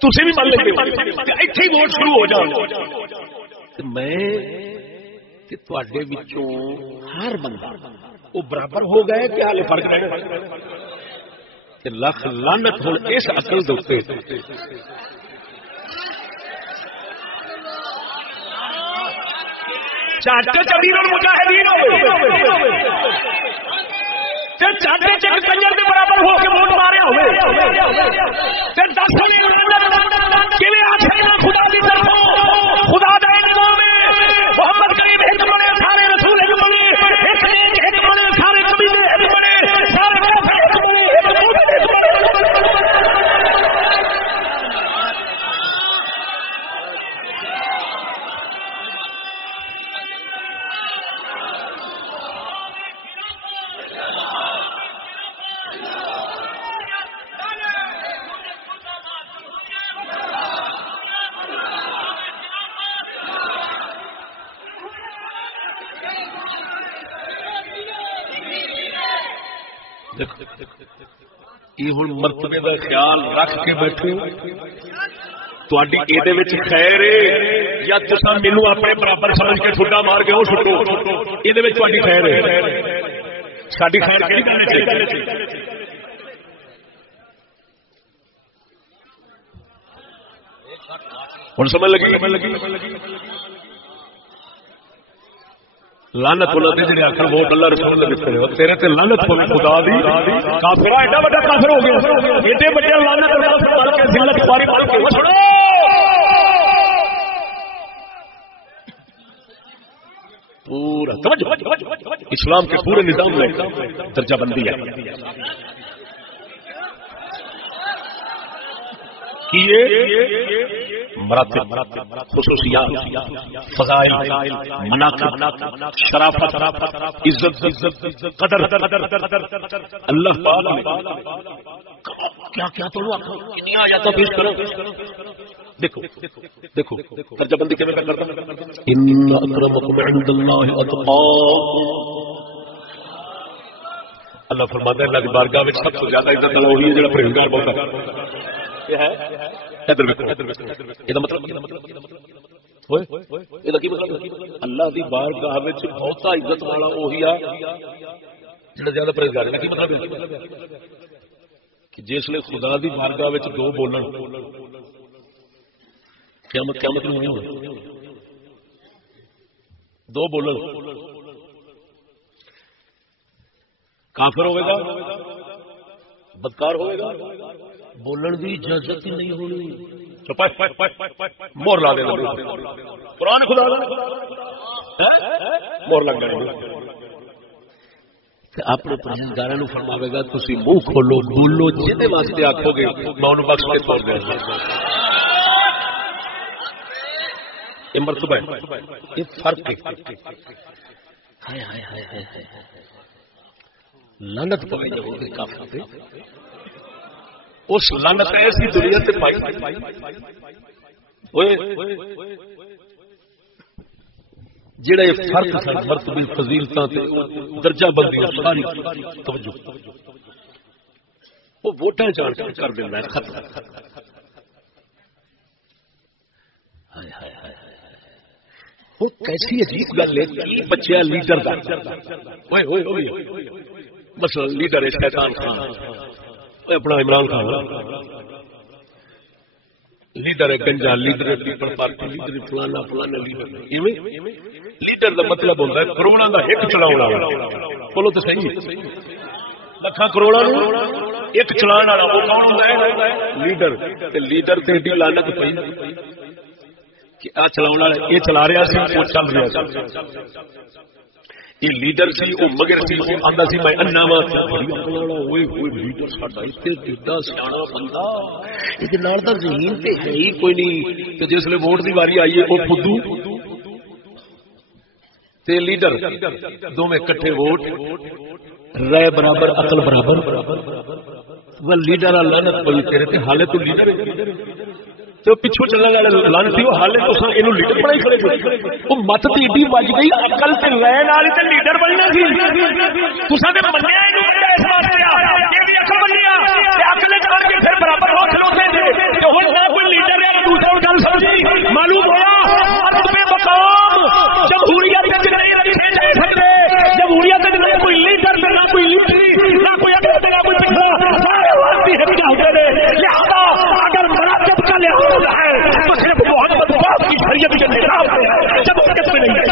تسی بھی مان لیں گے ایتھے ہی ووٹ شروع ہو جاؤ میں تواڈے وچوں ہر بندہ وہ برابر ہو گئے کہ حالے فرق رہ گئے لکھ لعنت ہن اس عقل دے اوپر چاٹے چبیر المجاہدین تے چاٹے چک کنجر دے برابر ہو کے ووٹ مارے ہوئے تے 10 کیویں آکھے خدا دی طرف خدا دا انعام ہے محمد کریم ایک بنے سارے رسول ایک بنے ایک بنے سارے قبیلے ایک بنے سارے کافر ایک بنے ایک بنے یہ ہوں مرتبے کا خیال رکھ کے بیٹھے تھوڑی یہ خیر ہے یا تصا مینو اپنے برابر سمجھ کے ٹھڈا مار کے وہ سٹو یہ خیر ہے ساری خیر ہوں سمجھ لگی لعنت ہونا دے جڑے آخر ووٹ اللہ رسول نے دتے ہو تیرے تے لعنت ہو خدا دی کافر ایڈا بڑا کافر ہو گیا ایڈے بڑے لعنت اللہ سبحانہ کے ذلت بارے پڑھ کے چھوڑو پورا توجہ اسلام کے پورے نظام میں درجہ بندی ہے مراتب خصوصیات فضائل مناقب شرافت عزت قدر اللہ تعالی کیا کیا تو کتنی آیاتیں پیش کرو دیکھو دیکھو درجہ بندی کیسے کرتا ان اکرمکم عند اللہ اتقاکم اللہ فرماتا ہے اللہ کی بارگاہ میں سب سے زیادہ عزت والا وہی ہے جو پرہیزگار بہت ہے اللہ دی بارگاہ وچ بہت عزت والا وہی ہے جڑا زیادہ پرہیزگار ہے کی مطلب کہ جس لے خدا دی بارگاہ وچ دو بولن قیامت نہیں ہوئی دو بولن کافر ہوئے گا بدکار ہوئے گا بولن کی اجازت ہی نہیں ہونی مور لا دینا قرآن خدا مور لگ جائے اپنے پرہیزگاراں نوں فرماوے گا تسی منہ کھولو بولو جہدے واسطے آکھو گے میں انہوں بخش کے چھوڑ دیا یہ مرتبہ ہے یہ فرق ہے لعنت پائی جاؤ گے کافر پہ اس لعنت ایسی دنیا سے پائی جڑا یہ فرق ہے مرتبہ فضیلتاں تے درجہ بندی ساری توجہ وہ ووٹاں جان کر دیندا ہے ختم ہائے ہائے ہائے وہ کیسی عجیب گل ہے کی بچہ لیڈر دا اوئے اوئے اوئے مثلا لیڈر ہے شیطان خان اپنا عمران خان لیڈر ہے گنجا، لیڈر ہے پیپل پارٹی، لیڈر فلانا فلانا لیڈر. لیڈر کا مطلب ہوتا ہے کروڑوں کا ایک چلاؤ. بولو تو صحیح، لکھاں کروڑوں ایک چلان والا وہ کون ہوتا ہے؟ لیڈر. لیڈر سے ایڈی لعنت پئی کہ آ چلاؤ والا یہ چلا رہا سی، وہ چل رہا سی. یہ لیڈر سی، وہ مگر سی، وہ آندا سی میں انا وا. اوئے ہوئے لیڈر ساڈا اتنے کیڈا سیاںا بندہ، یہ نال دا ذہین تے ہے ہی کوئی نہیں. تے جس لے ووٹ دی واری آئی ہے وہ فدو تے لیڈر دوویں کٹھے ووٹ، رائے برابر، عقل برابر. وہ لیڈر لعنت پئی تیرے تے، حالے تو لیڈر تو پچھو چلنے والے لانتی ہو، حالے تو سن اینو لیڈر بنائی کھڑے تھے. وہ مت تے ایڈی بج گئی، عقل تے رائے نال تے لیڈر بننا سی. تساں تے منیا اینو اس واسطے آ یہ بھی عقل منیا تے عقل کر کے پھر برابر ہو کھلوتے تھے. تے ہن نہ کوئی لیڈر ہے دوسرا گل سمجھی. معلوم ہوا مرتبے مقام جمہوریت وچ نہیں رکھے جا سکتے. جمہوریت وچ نہ کوئی لیڈر نہ کوئی لیڈری نہ کوئی اگلا نہ کوئی پچھلا، سارے واسطے ہٹ جاتے ہیں. لہذا اگر مراتب کا لحاظ ہے تو صرف محمد باپ کی شریعت کے نظام ہے، جب اس میں نہیں ہے.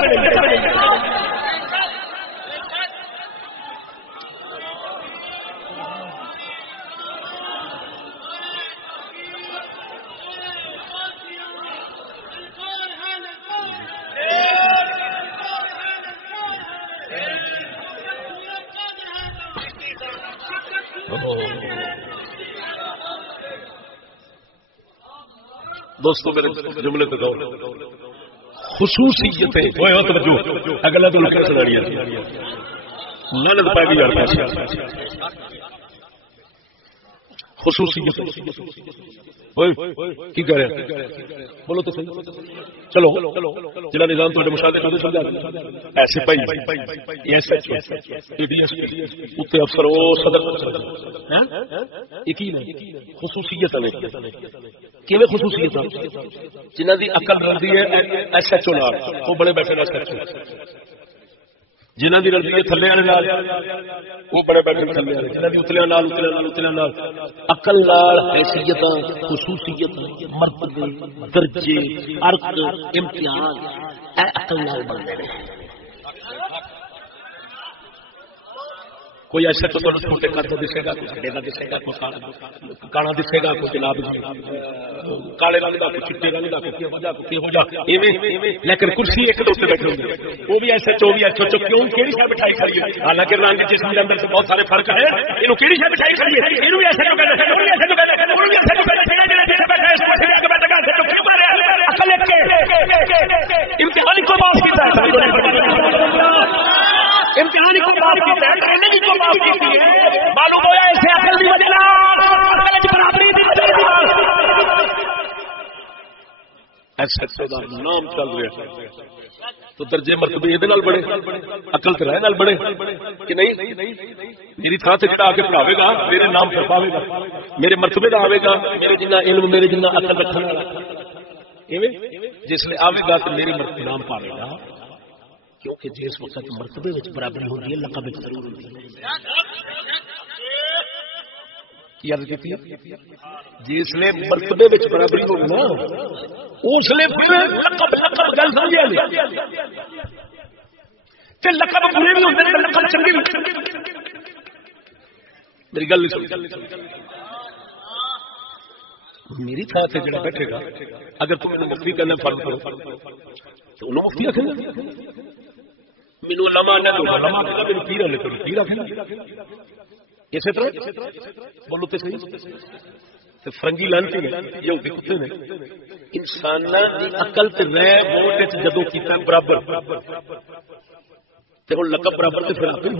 دوستو میرے جملے تو غور، خصوصیتیں اگلا تو لکھا سنانی ہے لعنت پا گئی. خصوصیت کی کہہ رہے ہیں بولو تو صحیح. چلو جنہاں نظام تھوڑے مشاہدے کرتے سمجھا ایسے پائی S H O D S اتنے افسر او صدر خصوصیت کیویں خصوصیت جنہاں دی عقل رلدی ہے ایس ایچ او نال وہ بڑے بیٹھے ایس ایچ او، جنہاں دی رلدی ہے تھلے والے نال وہ بڑے بیٹھے تھلے والے، جنہاں دی اتلیاں نال اتلیاں نال. عقل نال حیثیتاں، خصوصیت، مرتبے، درجے، عرق، امتیاز اے عقل نال بنتے ہیں. کوئی ایسا تو چھوٹے کر تو دسے گا، کوئی بڑے کا دسے گا، کوئی کالا دسے گا، کوئی جناب کالے رنگ کا، کوئی چٹے رنگ کا، کوئی ہو جا کوئی ہو جا لیکن کرسی ایک دوسرے بیٹھے ہوں گے. وہ بھی ایسے چو بھی ایسے چو کیوں کیڑی شے بٹھائی کھڑی ہے. حالانکہ رنگ جسم کے اندر سے بہت سارے فرق ہے. انہوں کیڑی شے بٹھائی کھڑی ہے، انہوں بھی ایسے چو کہتے ہیں، انہوں بھی ایسے چو کہتے ہیں، انہوں بھی ایسے چو کہتے ہیں. عقل ایک امتحان کو معاف کیتا ہے، امتحان کو معاف کیتا ہے، ٹریننگ کو معاف کیتی ہے. معلوم ہوا ایسے عقل دی وجہ برابری دی وجہ ایسا نام چل رہا ہے تو درجے مرتبے یہ بڑے، عقل تو رہے نال بڑے کہ نہیں. میری تھان سے جڑا آ کے پڑھاوے گا میرے نام پڑھ پاوے گا، میرے مرتبے کا آئے گا، میرے جنہ علم میرے جنہ عقل رکھنے والا جس نے آئے گا تو میری مرتبے نام پاوے گا. کیونکہ جس وقت مرتبے وچ برابری ہوتی ہے لقب وچ ضرور ہوتی ہے. جس نے مرتبے وچ برابری ہوگی نا اس لیے لقب گل سمجھے تے لقب برے بھی ہوندے تے لقب چنگے بھی. میری گل میری تھا تے جڑا بیٹھے گا اگر تم نے مفتی کرنا فرض کرو تو انہوں مفتی رکھے گا. مینوں علماء نہ تو علماء کا مینوں پیر ہے تو پیر رکھے گا. اسی طرح بولو تے صحیح. تے فرنگی لانتی نے یہودی کتے نے انساناں دی عقل تے رائے ووٹ وچ جدوں کیتا برابر تے ہن لقب برابر تے پھر آپ ہی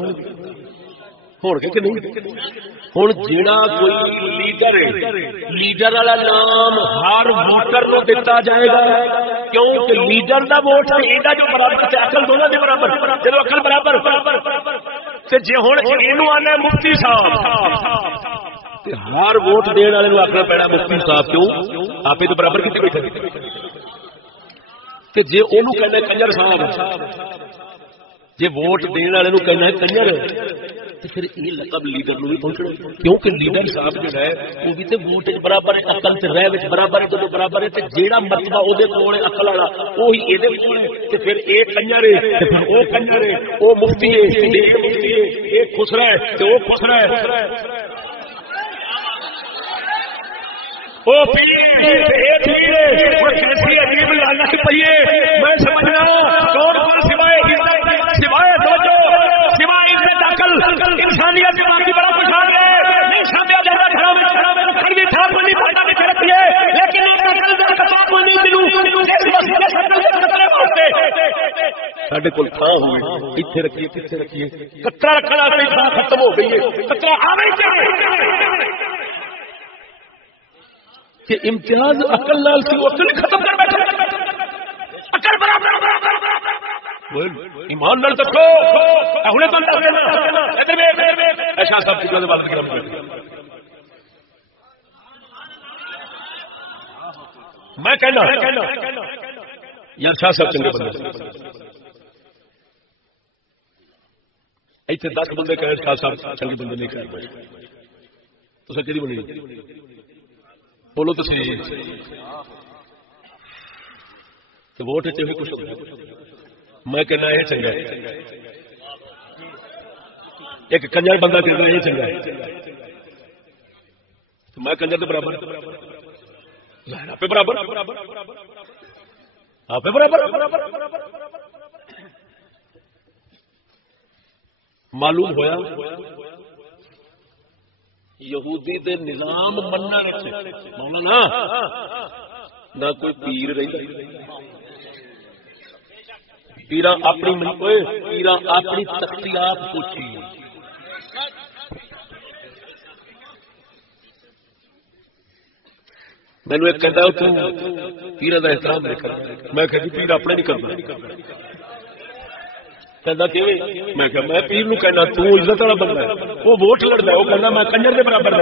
ہون گے کہ نہیں. ہن جیڑا کوئی لیڈر ہے لیڈر والا نام ہر ووٹر نو دتا جائے گا کیونکہ لیڈر دا ووٹ ایندا جو برابر تے عقل دونوں دے برابر جدوں عقل برابر تے جے ہن اینو آنا مفتی صاحب تے ہر ووٹ دین والے نو آکھنا پینا مفتی صاحب کیوں آپ تو برابر کیتے بیٹھے. تے جے اونوں کہنا کنجر صاحب، جے ووٹ دین والے نو کہنا کنجر پھر یہ لقب لیڈر نو بھی پہنچنا، کیونکہ لیڈر صاحب جو ہے وہ بھی تے ووٹ برابر ہے، عقل تے رہ وچ برابر ہے، تو برابر ہے تے جیڑا مرتبہ او دے کول ہے عقل والا وہی اے دے کول ہے، تے پھر اے کنجر ہے تے پھر او کنجر ہے، او مفتی ہے تے اے مفتی ہے، اے خسرا ہے تے او خسرا ہے، او پیر ہے تے اے پیر ہے، او کیسی عجیب لعنت پئی ہے، میں سمجھ رہا ہوں کون سوائے عزت سوائے توجہ سوائے عزت عقل انسانیت کے باقی بڑا خوشحال ہے، نہیں سامنے جاتا گھروں میں کھڑی تھا منی پھاٹا میں رکھی ہے، لیکن عقل کا کتاب منی دلوں اس مسئلے سے خطرے واسطے ساڈے کول تھا ایتھے رکھیے کتھے رکھیے، کترا رکھنا کوئی تھا ختم ہو گئی ہے، کترا آوے چاہیے کہ امتیاز عقل نال سی عقل ختم کر بیٹھے، عقل برابر ایمان نال تکو ہنے تو اندر دینا ادھر میں ایسا سب کی بات کروں میں کہنا یار شاہ صاحب چنگے بندے ایتھے 10 بندے کہے شاہ صاحب چنگے بندے نہیں کہے تو سچی بنی بولو تو صحیح تو ووٹ چاہیے کچھ میں کہنا یہ چنگا ہے، ایک کنجر بندہ کہنا یہ چنگا ہے، تو میں کنجر کے برابر آپ برابر آپ برابر معلوم ہویا یہودی دے نظام مننا رکھے مولانا نہ کوئی پیر رہی پیرا اپنی پیرا اپنی تختیات پوچھی مینو ایک کہتا پیرا کا احترام نہیں کرتا، میں کہ پیر اپنے نہیں کرتا، میں پیر نو کہنا تو عزت والا بندہ ہے، وہ ووٹ لڑتا ہے، وہ کہنا میں کنجر کے برابر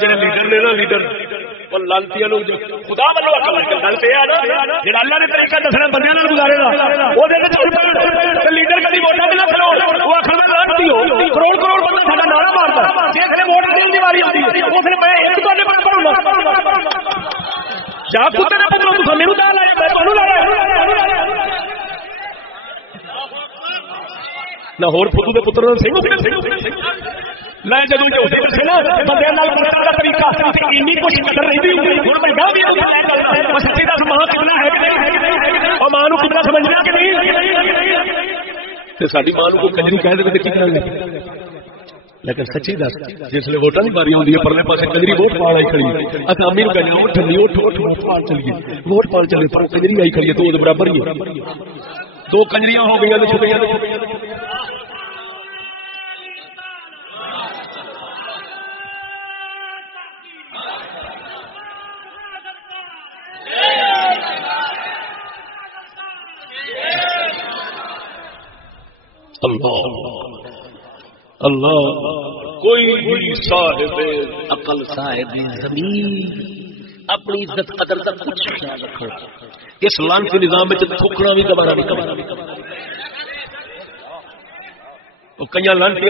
جڑے لیڈر نے نا لیڈر لانتی خدا اللہ نے طریقہ دسنا بندے گزارے لیڈر کبھی ووٹاں نہ کرو وہ آخر میں کروڑ کروڑ بندہ ساڈا نعرہ مارتا جس نے ووٹ دینے کی واری آتی ہے اس نے میں ایک تو جا پتر نے پتر تو میرے نال آیا میں لایا نہ ہور پتو دے پتر سنگھ میں جدو بندے طریقہ کچھ قدر نہیں سچی دس ماں کتنا ہے اور ماں کتنا سمجھنا کہ نہیں ساری ماں کو کجری کہہ دے کی کریں لیکن سچی دس جس لیے ووٹاں کی باری آتی ہے پرلے پاس کجری ووٹ پا آئی کھڑی اچھا امی نو کہنا اٹھ ٹھنڈی اٹھ پال چلیے ووٹ پال چلے پر کجری آئی کھڑی ہے تو برابر ہی دو کنجریاں ہو گئی اللہ کوئی بھی صاحب عقل صاحب زمین اپنی عزت قدر کا کچھ خیال رکھو، اس لانتی نظام میں تھوکنا بھی گوارا نہیں کرنا، کئی لانتی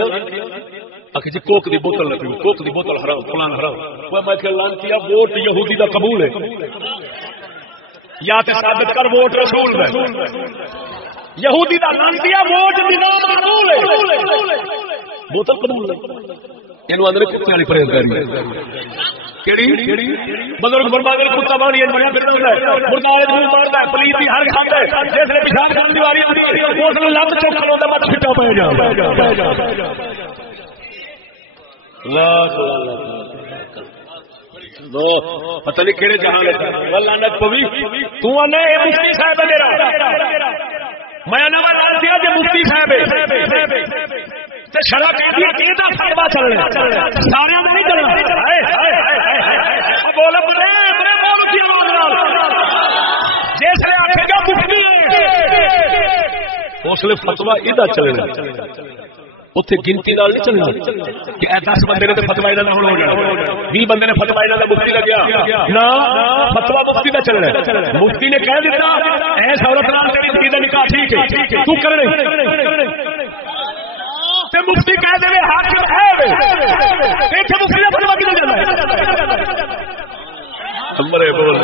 آخر جی کوک دی بوتل لگی کوک دی بوتل حرام فلان حرام میں کہ لانتی ووٹ یہودی کا قبول ہے یا تے ثابت کر ووٹ رسول ہے یہودی دا لانتی ووٹ نظام قبول ہے بوتل قبول ہے اینو اندر کتے والی پرہیزگاری کیڑی بزرگ فرماتے ہیں کتا بانی بڑا پھردا ہے مردار دل ماردا ہے پلیت دی ہر کھاندا ہے جس نے پیشاب کرن دی واری آندی ہے اس نے لب چوک کھلوندا مت چھٹا پے جا لا پتہ نہیں کہڑے جہان واللہ نت پوی تو انے مفتی صاحب میرا میں نہ مان دیا کہ مفتی صاحب ہے تے شرع دی عقیدہ فائدہ چلنا سارے نہیں چلنا ہائے ہائے بول بڑے بڑے مفتی نال جس نے آکھے گا مفتی اس لیے فتوی ادا چلنا اتنے گنتی نال نہیں چلنا کہ 10 بندے نے فتوا انہاں دا ہو جانا 20 بندے نے فتوا انہاں دا مفتی کا کیا نہ فتوا مفتی کا چلنا مفتی نے کہہ دیتا ایس عورت نال تیری دھی دا نکاح ٹھیک ہے تو کر نہیں تے مفتی کہہ دے حاکم ہے ایتھے مفتی دا فتوا کدھر جانا ہے مرے بول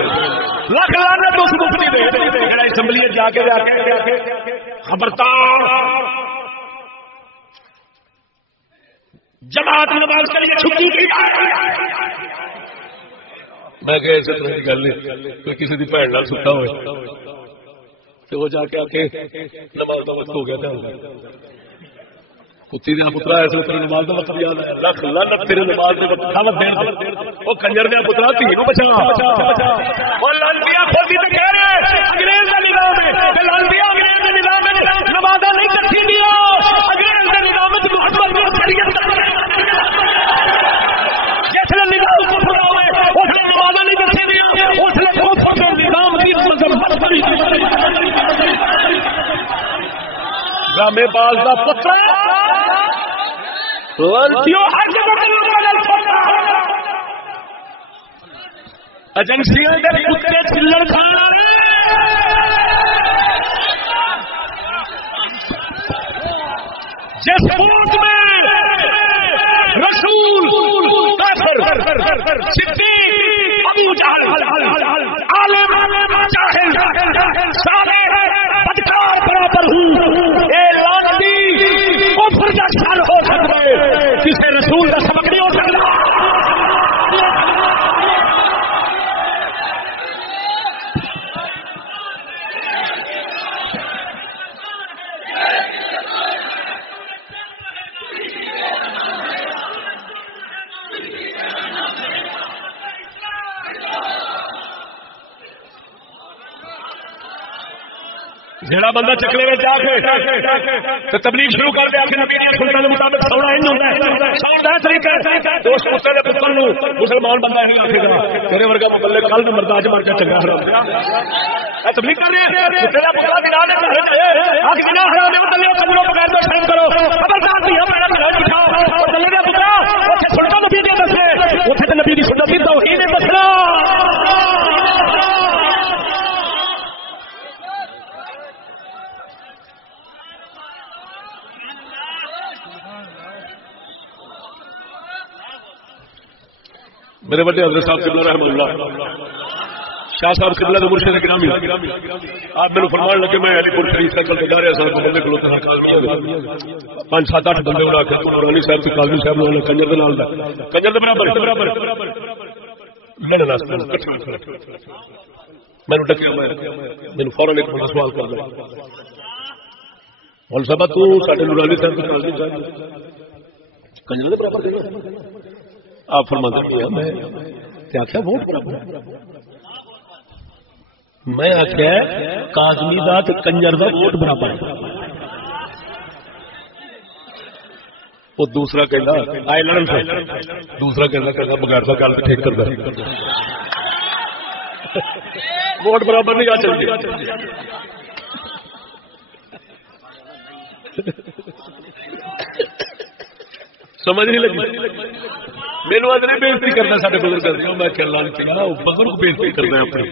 لاکھ لعنت اس مفتی دے جڑا اسمبلی جا کے خبردار جماعت نماز کے لیے چھٹی کی میں کہ اس طرح کی گل نہیں کوئی کسی دی بہن نال ستا ہوئے تو وہ جا کے آ کے نماز کا وقت ہو گیا تھا کتی دیا پترا ایسے اتر نماز کا وقت یاد ہے لکھ لعنت تیرے نماز کے وقت دعوت دین وہ کنجر دیا پترا تھی نو بچا وہ لانتیا کھوتی تے کہہ رہے انگریز دا نظام ہے تے لانتیا انگریز دا نظام ہے نماز نہیں کٹھی دیا انگریز دا نظام ہے محمد دی شریعت جس نے نظام کو پھراوے اس نے نماز نہیں کٹھی دیا اس نے کفر دا نظام دی مذمت کری رامے باز دا پتر ایجنسیاں دے کتے چلڑ کھانا جس ملک میں رسول کافر صدیق ابو جہل عالم جاہل صالح بدکار برابر ہوں اے لعنتی کفر کا شان ہو سکتا ہے کسی رسول کا سبق نہیں ہو سکتا جڑا بندہ چکلے میں جا کے تبلیغ شروع کر دے اپنے نبی دی سنت کے مطابق سونا نہیں ہوتا ہے سونا ہے طریقہ دوست پتر دے پتر نو مسلمان بندہ نہیں آکھے گا تیرے ورگا مبلغ کل بھی مرداج مار کے چنگا حرام تبلیغ کر رہے ہیں تیرا پتر بنا دے اج بنا حرام دے مطلب قبروں بغیر تو شرم کرو خبردار نہیں ہے میرا گھر اٹھا چلے گا پتر سنت نبی دے دسے اوتھے تے نبی دی سنت دی توہین دسنا میرے بڑے حضرت صاحب قبلہ رحمہ اللہ شاہ صاحب قبلہ کے مرشد گرامی آپ میرے فرمان لگے میں علی پور شریف سرکل کے دارے اصل بندے کو لوتے ہیں کاظمی 5-7-8 بندے اڑا کے نورانی صاحب تے کاظمی صاحب نے کنجر دے نال دا کنجر دے برابر میرے ناس میں نے ڈکیا میں فوراً ایک بڑا سوال کر دیا مول صاحب تو ساڈے نورانی صاحب تے کاظمی صاحب کنجر دے برابر آپ فرماتے ہیں میں آخیا ووٹ برابر میں آخیا کاظمی دا تے کنجر دا ووٹ برابر وہ دوسرا کہنا آئے لڑن سے دوسرا کہنا بغیر کا گل ٹھیک کر دے ووٹ برابر نہیں آ چلتی سمجھ نہیں لگی میرے آج نہیں بےزتی کرنا سارے بزرگ میں بزرگ بےزتی کرنا اپنی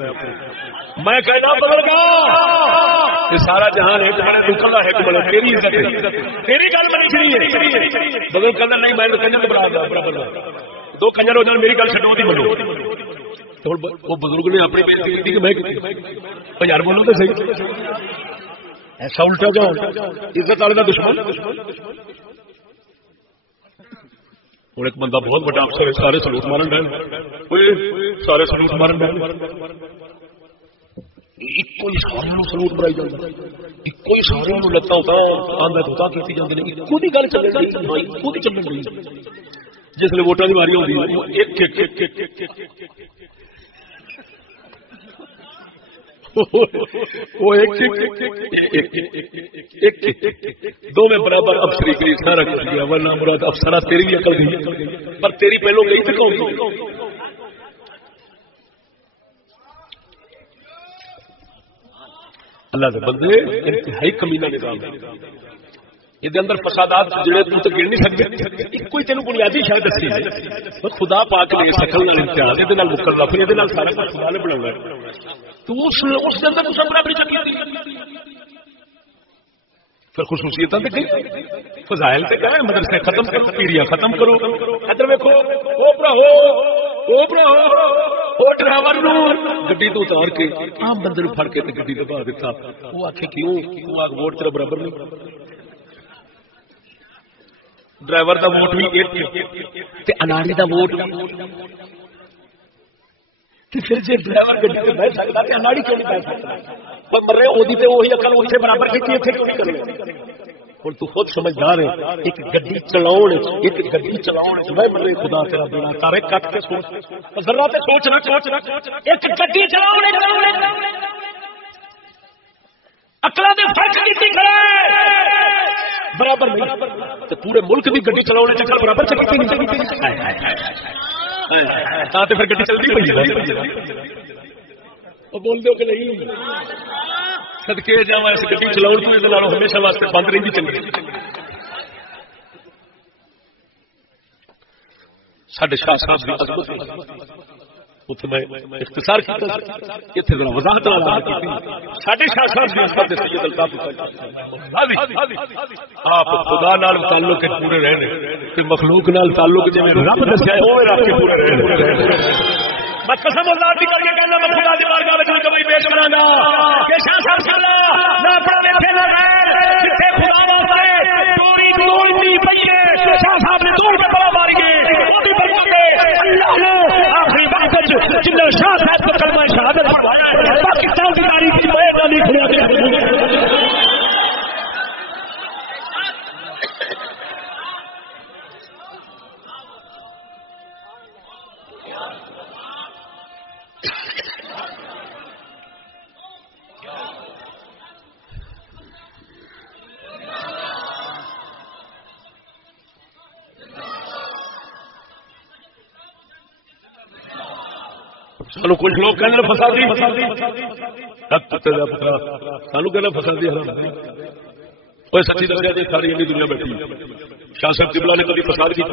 میں کہنا بزرگ یہ سارا جہان ایک بنے دوسرا ایک بنے تیری عزت تیری گل بنی چاہیے بزرگ کہنا نہیں میں کنجر برابر دو کنجر ہو جان میری گل چڈو دی بنو وہ بزرگ نے اپنی بےزتی کی کہ میں یار بولو تو صحیح ایسا الٹا جاؤ عزت والے کا دشمن اور ایک بندہ بہت بڑا افسر ہے سارے سلوٹ مارن ڈے سارے سلوٹ مارن ڈے سلوٹ مرائی جاتا سارے لتاں ہوتا کی جاتی ہیں خود ہی گل چل رہی خود ہی چل رہی جس لیے ووٹاں کی واری ہوتی دو میں برابر افسری کے لیے سارا کچھ گیا ورنہ مراد افسرا تیری بھی عقل گئی پر تیری پہلو گئی تو کون اللہ کے بندے انتہائی کمینہ نظام ہے یہ اندر فسادات جڑے تو گن نہیں سکتے. ایک کوئی تینوں بنیادی شاید دسی ہے خدا پاک نے شکل نال امتیاز دے نال مکلف پھر دے نال سارا کچھ خدا نے بنایا ہے. تو اس دے اندر تو سب برابری چکی پھر خصوصیت فضائل سے کہیں مدرسے ختم کرو پیڑیاں ختم کرو. ادھر ویکھو او ڈرائیور نو گڈی تو اتار کے عام بندے نو پھڑ کے تے گڈی دبا دیتا. وہ آکھے کیوں وہ آ ووٹ تیرا برابر نہیں. ڈرائیور دا ووٹ بھی ایک تے اناڑی دا ووٹ تے پھر جے ڈرائیور گڈی تے بیٹھ سکدا تے اناڑی کیوں نہیں بیٹھ سکدا. مرے اودی تے وہی عقل اوتھے برابر کیتی ایتھے کیوں نہیں کرے. ہن تو خود سمجھدار ہے ایک گڈی چلاون میں مرے خدا تیرا بیڑا تارے کٹ کے سوچ ذرا تے سوچ نہ ایک گڈی چلاون عقلاں دے فرق کیتی کھڑا برابر نہیں تے پورے ملک دی گڈی چلاون چ برابر چ کیتی نہیں. ہاں تے پھر گڈی چلدی پئی ہے او بول دیو کہ نہیں. صدقے جاواں اس گڈی چلاون تو نال ہمیشہ واسطے بند رہندی چنگی. ساڈے شاہ صاحب دی عظمت اتنے میں اختصار کیتا اتنے ذرا وضاحت ساڈے شاہ صاحب دی عظمت سید الطاف آپ خدا نال تعلق کے پورے رہنے تے مخلوق نال تعلق جویں رب دسیا ہے اوے رب کے پورے رہنے. میں قسم اللہ دی کر کے کہنا میں خدا دی بارگاہ وچ کبھی پیش کراں گا کہ شاہ صاحب صلی نہ پڑھے تھے نہ غیر جتھے خدا واسطے ہے چوری توڑنی پئی ہے شاہ صاحب نے توڑ کے بڑا ماری گئے اودی برکت ہے اللہ نے آخری وقت وچ جنہ شاہ صاحب کو کلمہ شہادت پڑھایا پاکستان کی تاریخ کی بے والی کھڑا کے سانو کچھ لوگ کہنے فسادی سانو کہنا فسادی سچی دسیا جی ساری دنیا بیٹھی. شاہ صاحب قبلہ نے کبھی فساد کیا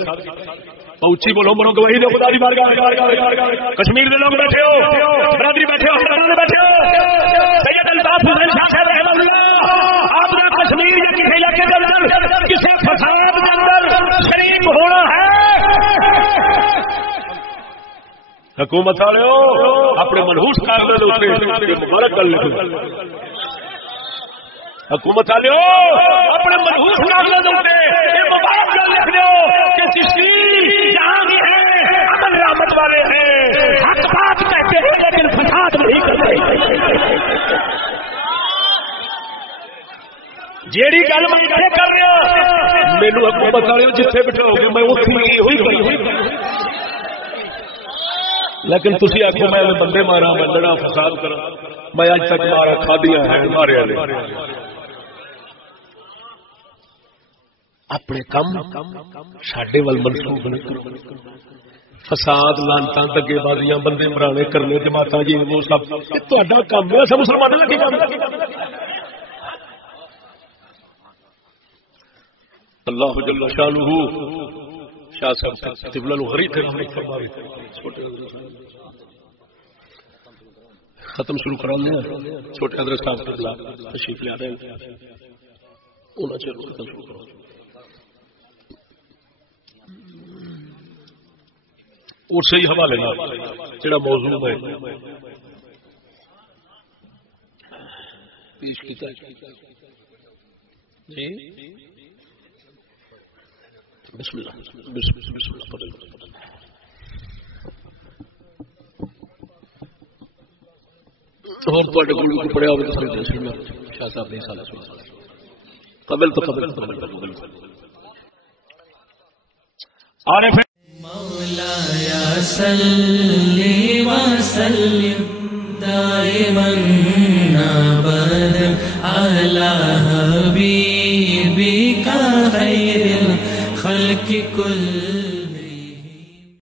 اچھی بولو مرو گواہی دو خدا دی بارگاہ. کشمیر دے لوگ بیٹھے ہو برادری بیٹھے ہو بیٹھے ہو سید الطاف حسین شاہ صاحب رحمۃ اللہ آپ نے کشمیر یا کسی علاقے کے اندر کسی فساد کے اندر شریک ہونا ہے. حکومت والے اپنے منحوس کاغذات مبارک کر لکھو. حکومت والے اپنے منحوس کاغذات مبارک کر لکھ دو کہ چشتی جہاں بھی ہیں عمل رحمت والے ہیں حق بات کہتے ہیں لیکن فساد نہیں کرتے. جیڑی گل میں کر رہا میرے حکومت والے جتنے بٹھاؤ گے میں ہوئی لیکن تسی آخو میں بندے مارا میں لڑا فساد کرا میں اج تک مارا کھا دیا ہے مارے اپنے کم ساڈے ول منسوخ نہیں کرو. فساد لانتاں دگے بازیاں بندے مرانے کرنے جماعتاں جی وہ سب تہاڈا کام ہے. سب مسلمان لگے کام اللہ جل شانہ شاہ صاحب قبلہ نو غریب کرنے فرمائے ختم شروع کرانے ہیں. چھوٹے حضرت صاحب قبلہ تشریف لے رہے ہیں انہاں چلو ختم شروع کرو. اور صحیح حوالے نال جڑا موضوع ہے پیش کیتا جی بسم اللہ بسم اللہ اور تواڈے کول کوئی پڑھیا ہوے تو بسم اللہ شاہ صاحب نے سال قبل تو قبل عارف مولایا صلی وسلم دائما ابدا علی حبیبک خیر الخلق کل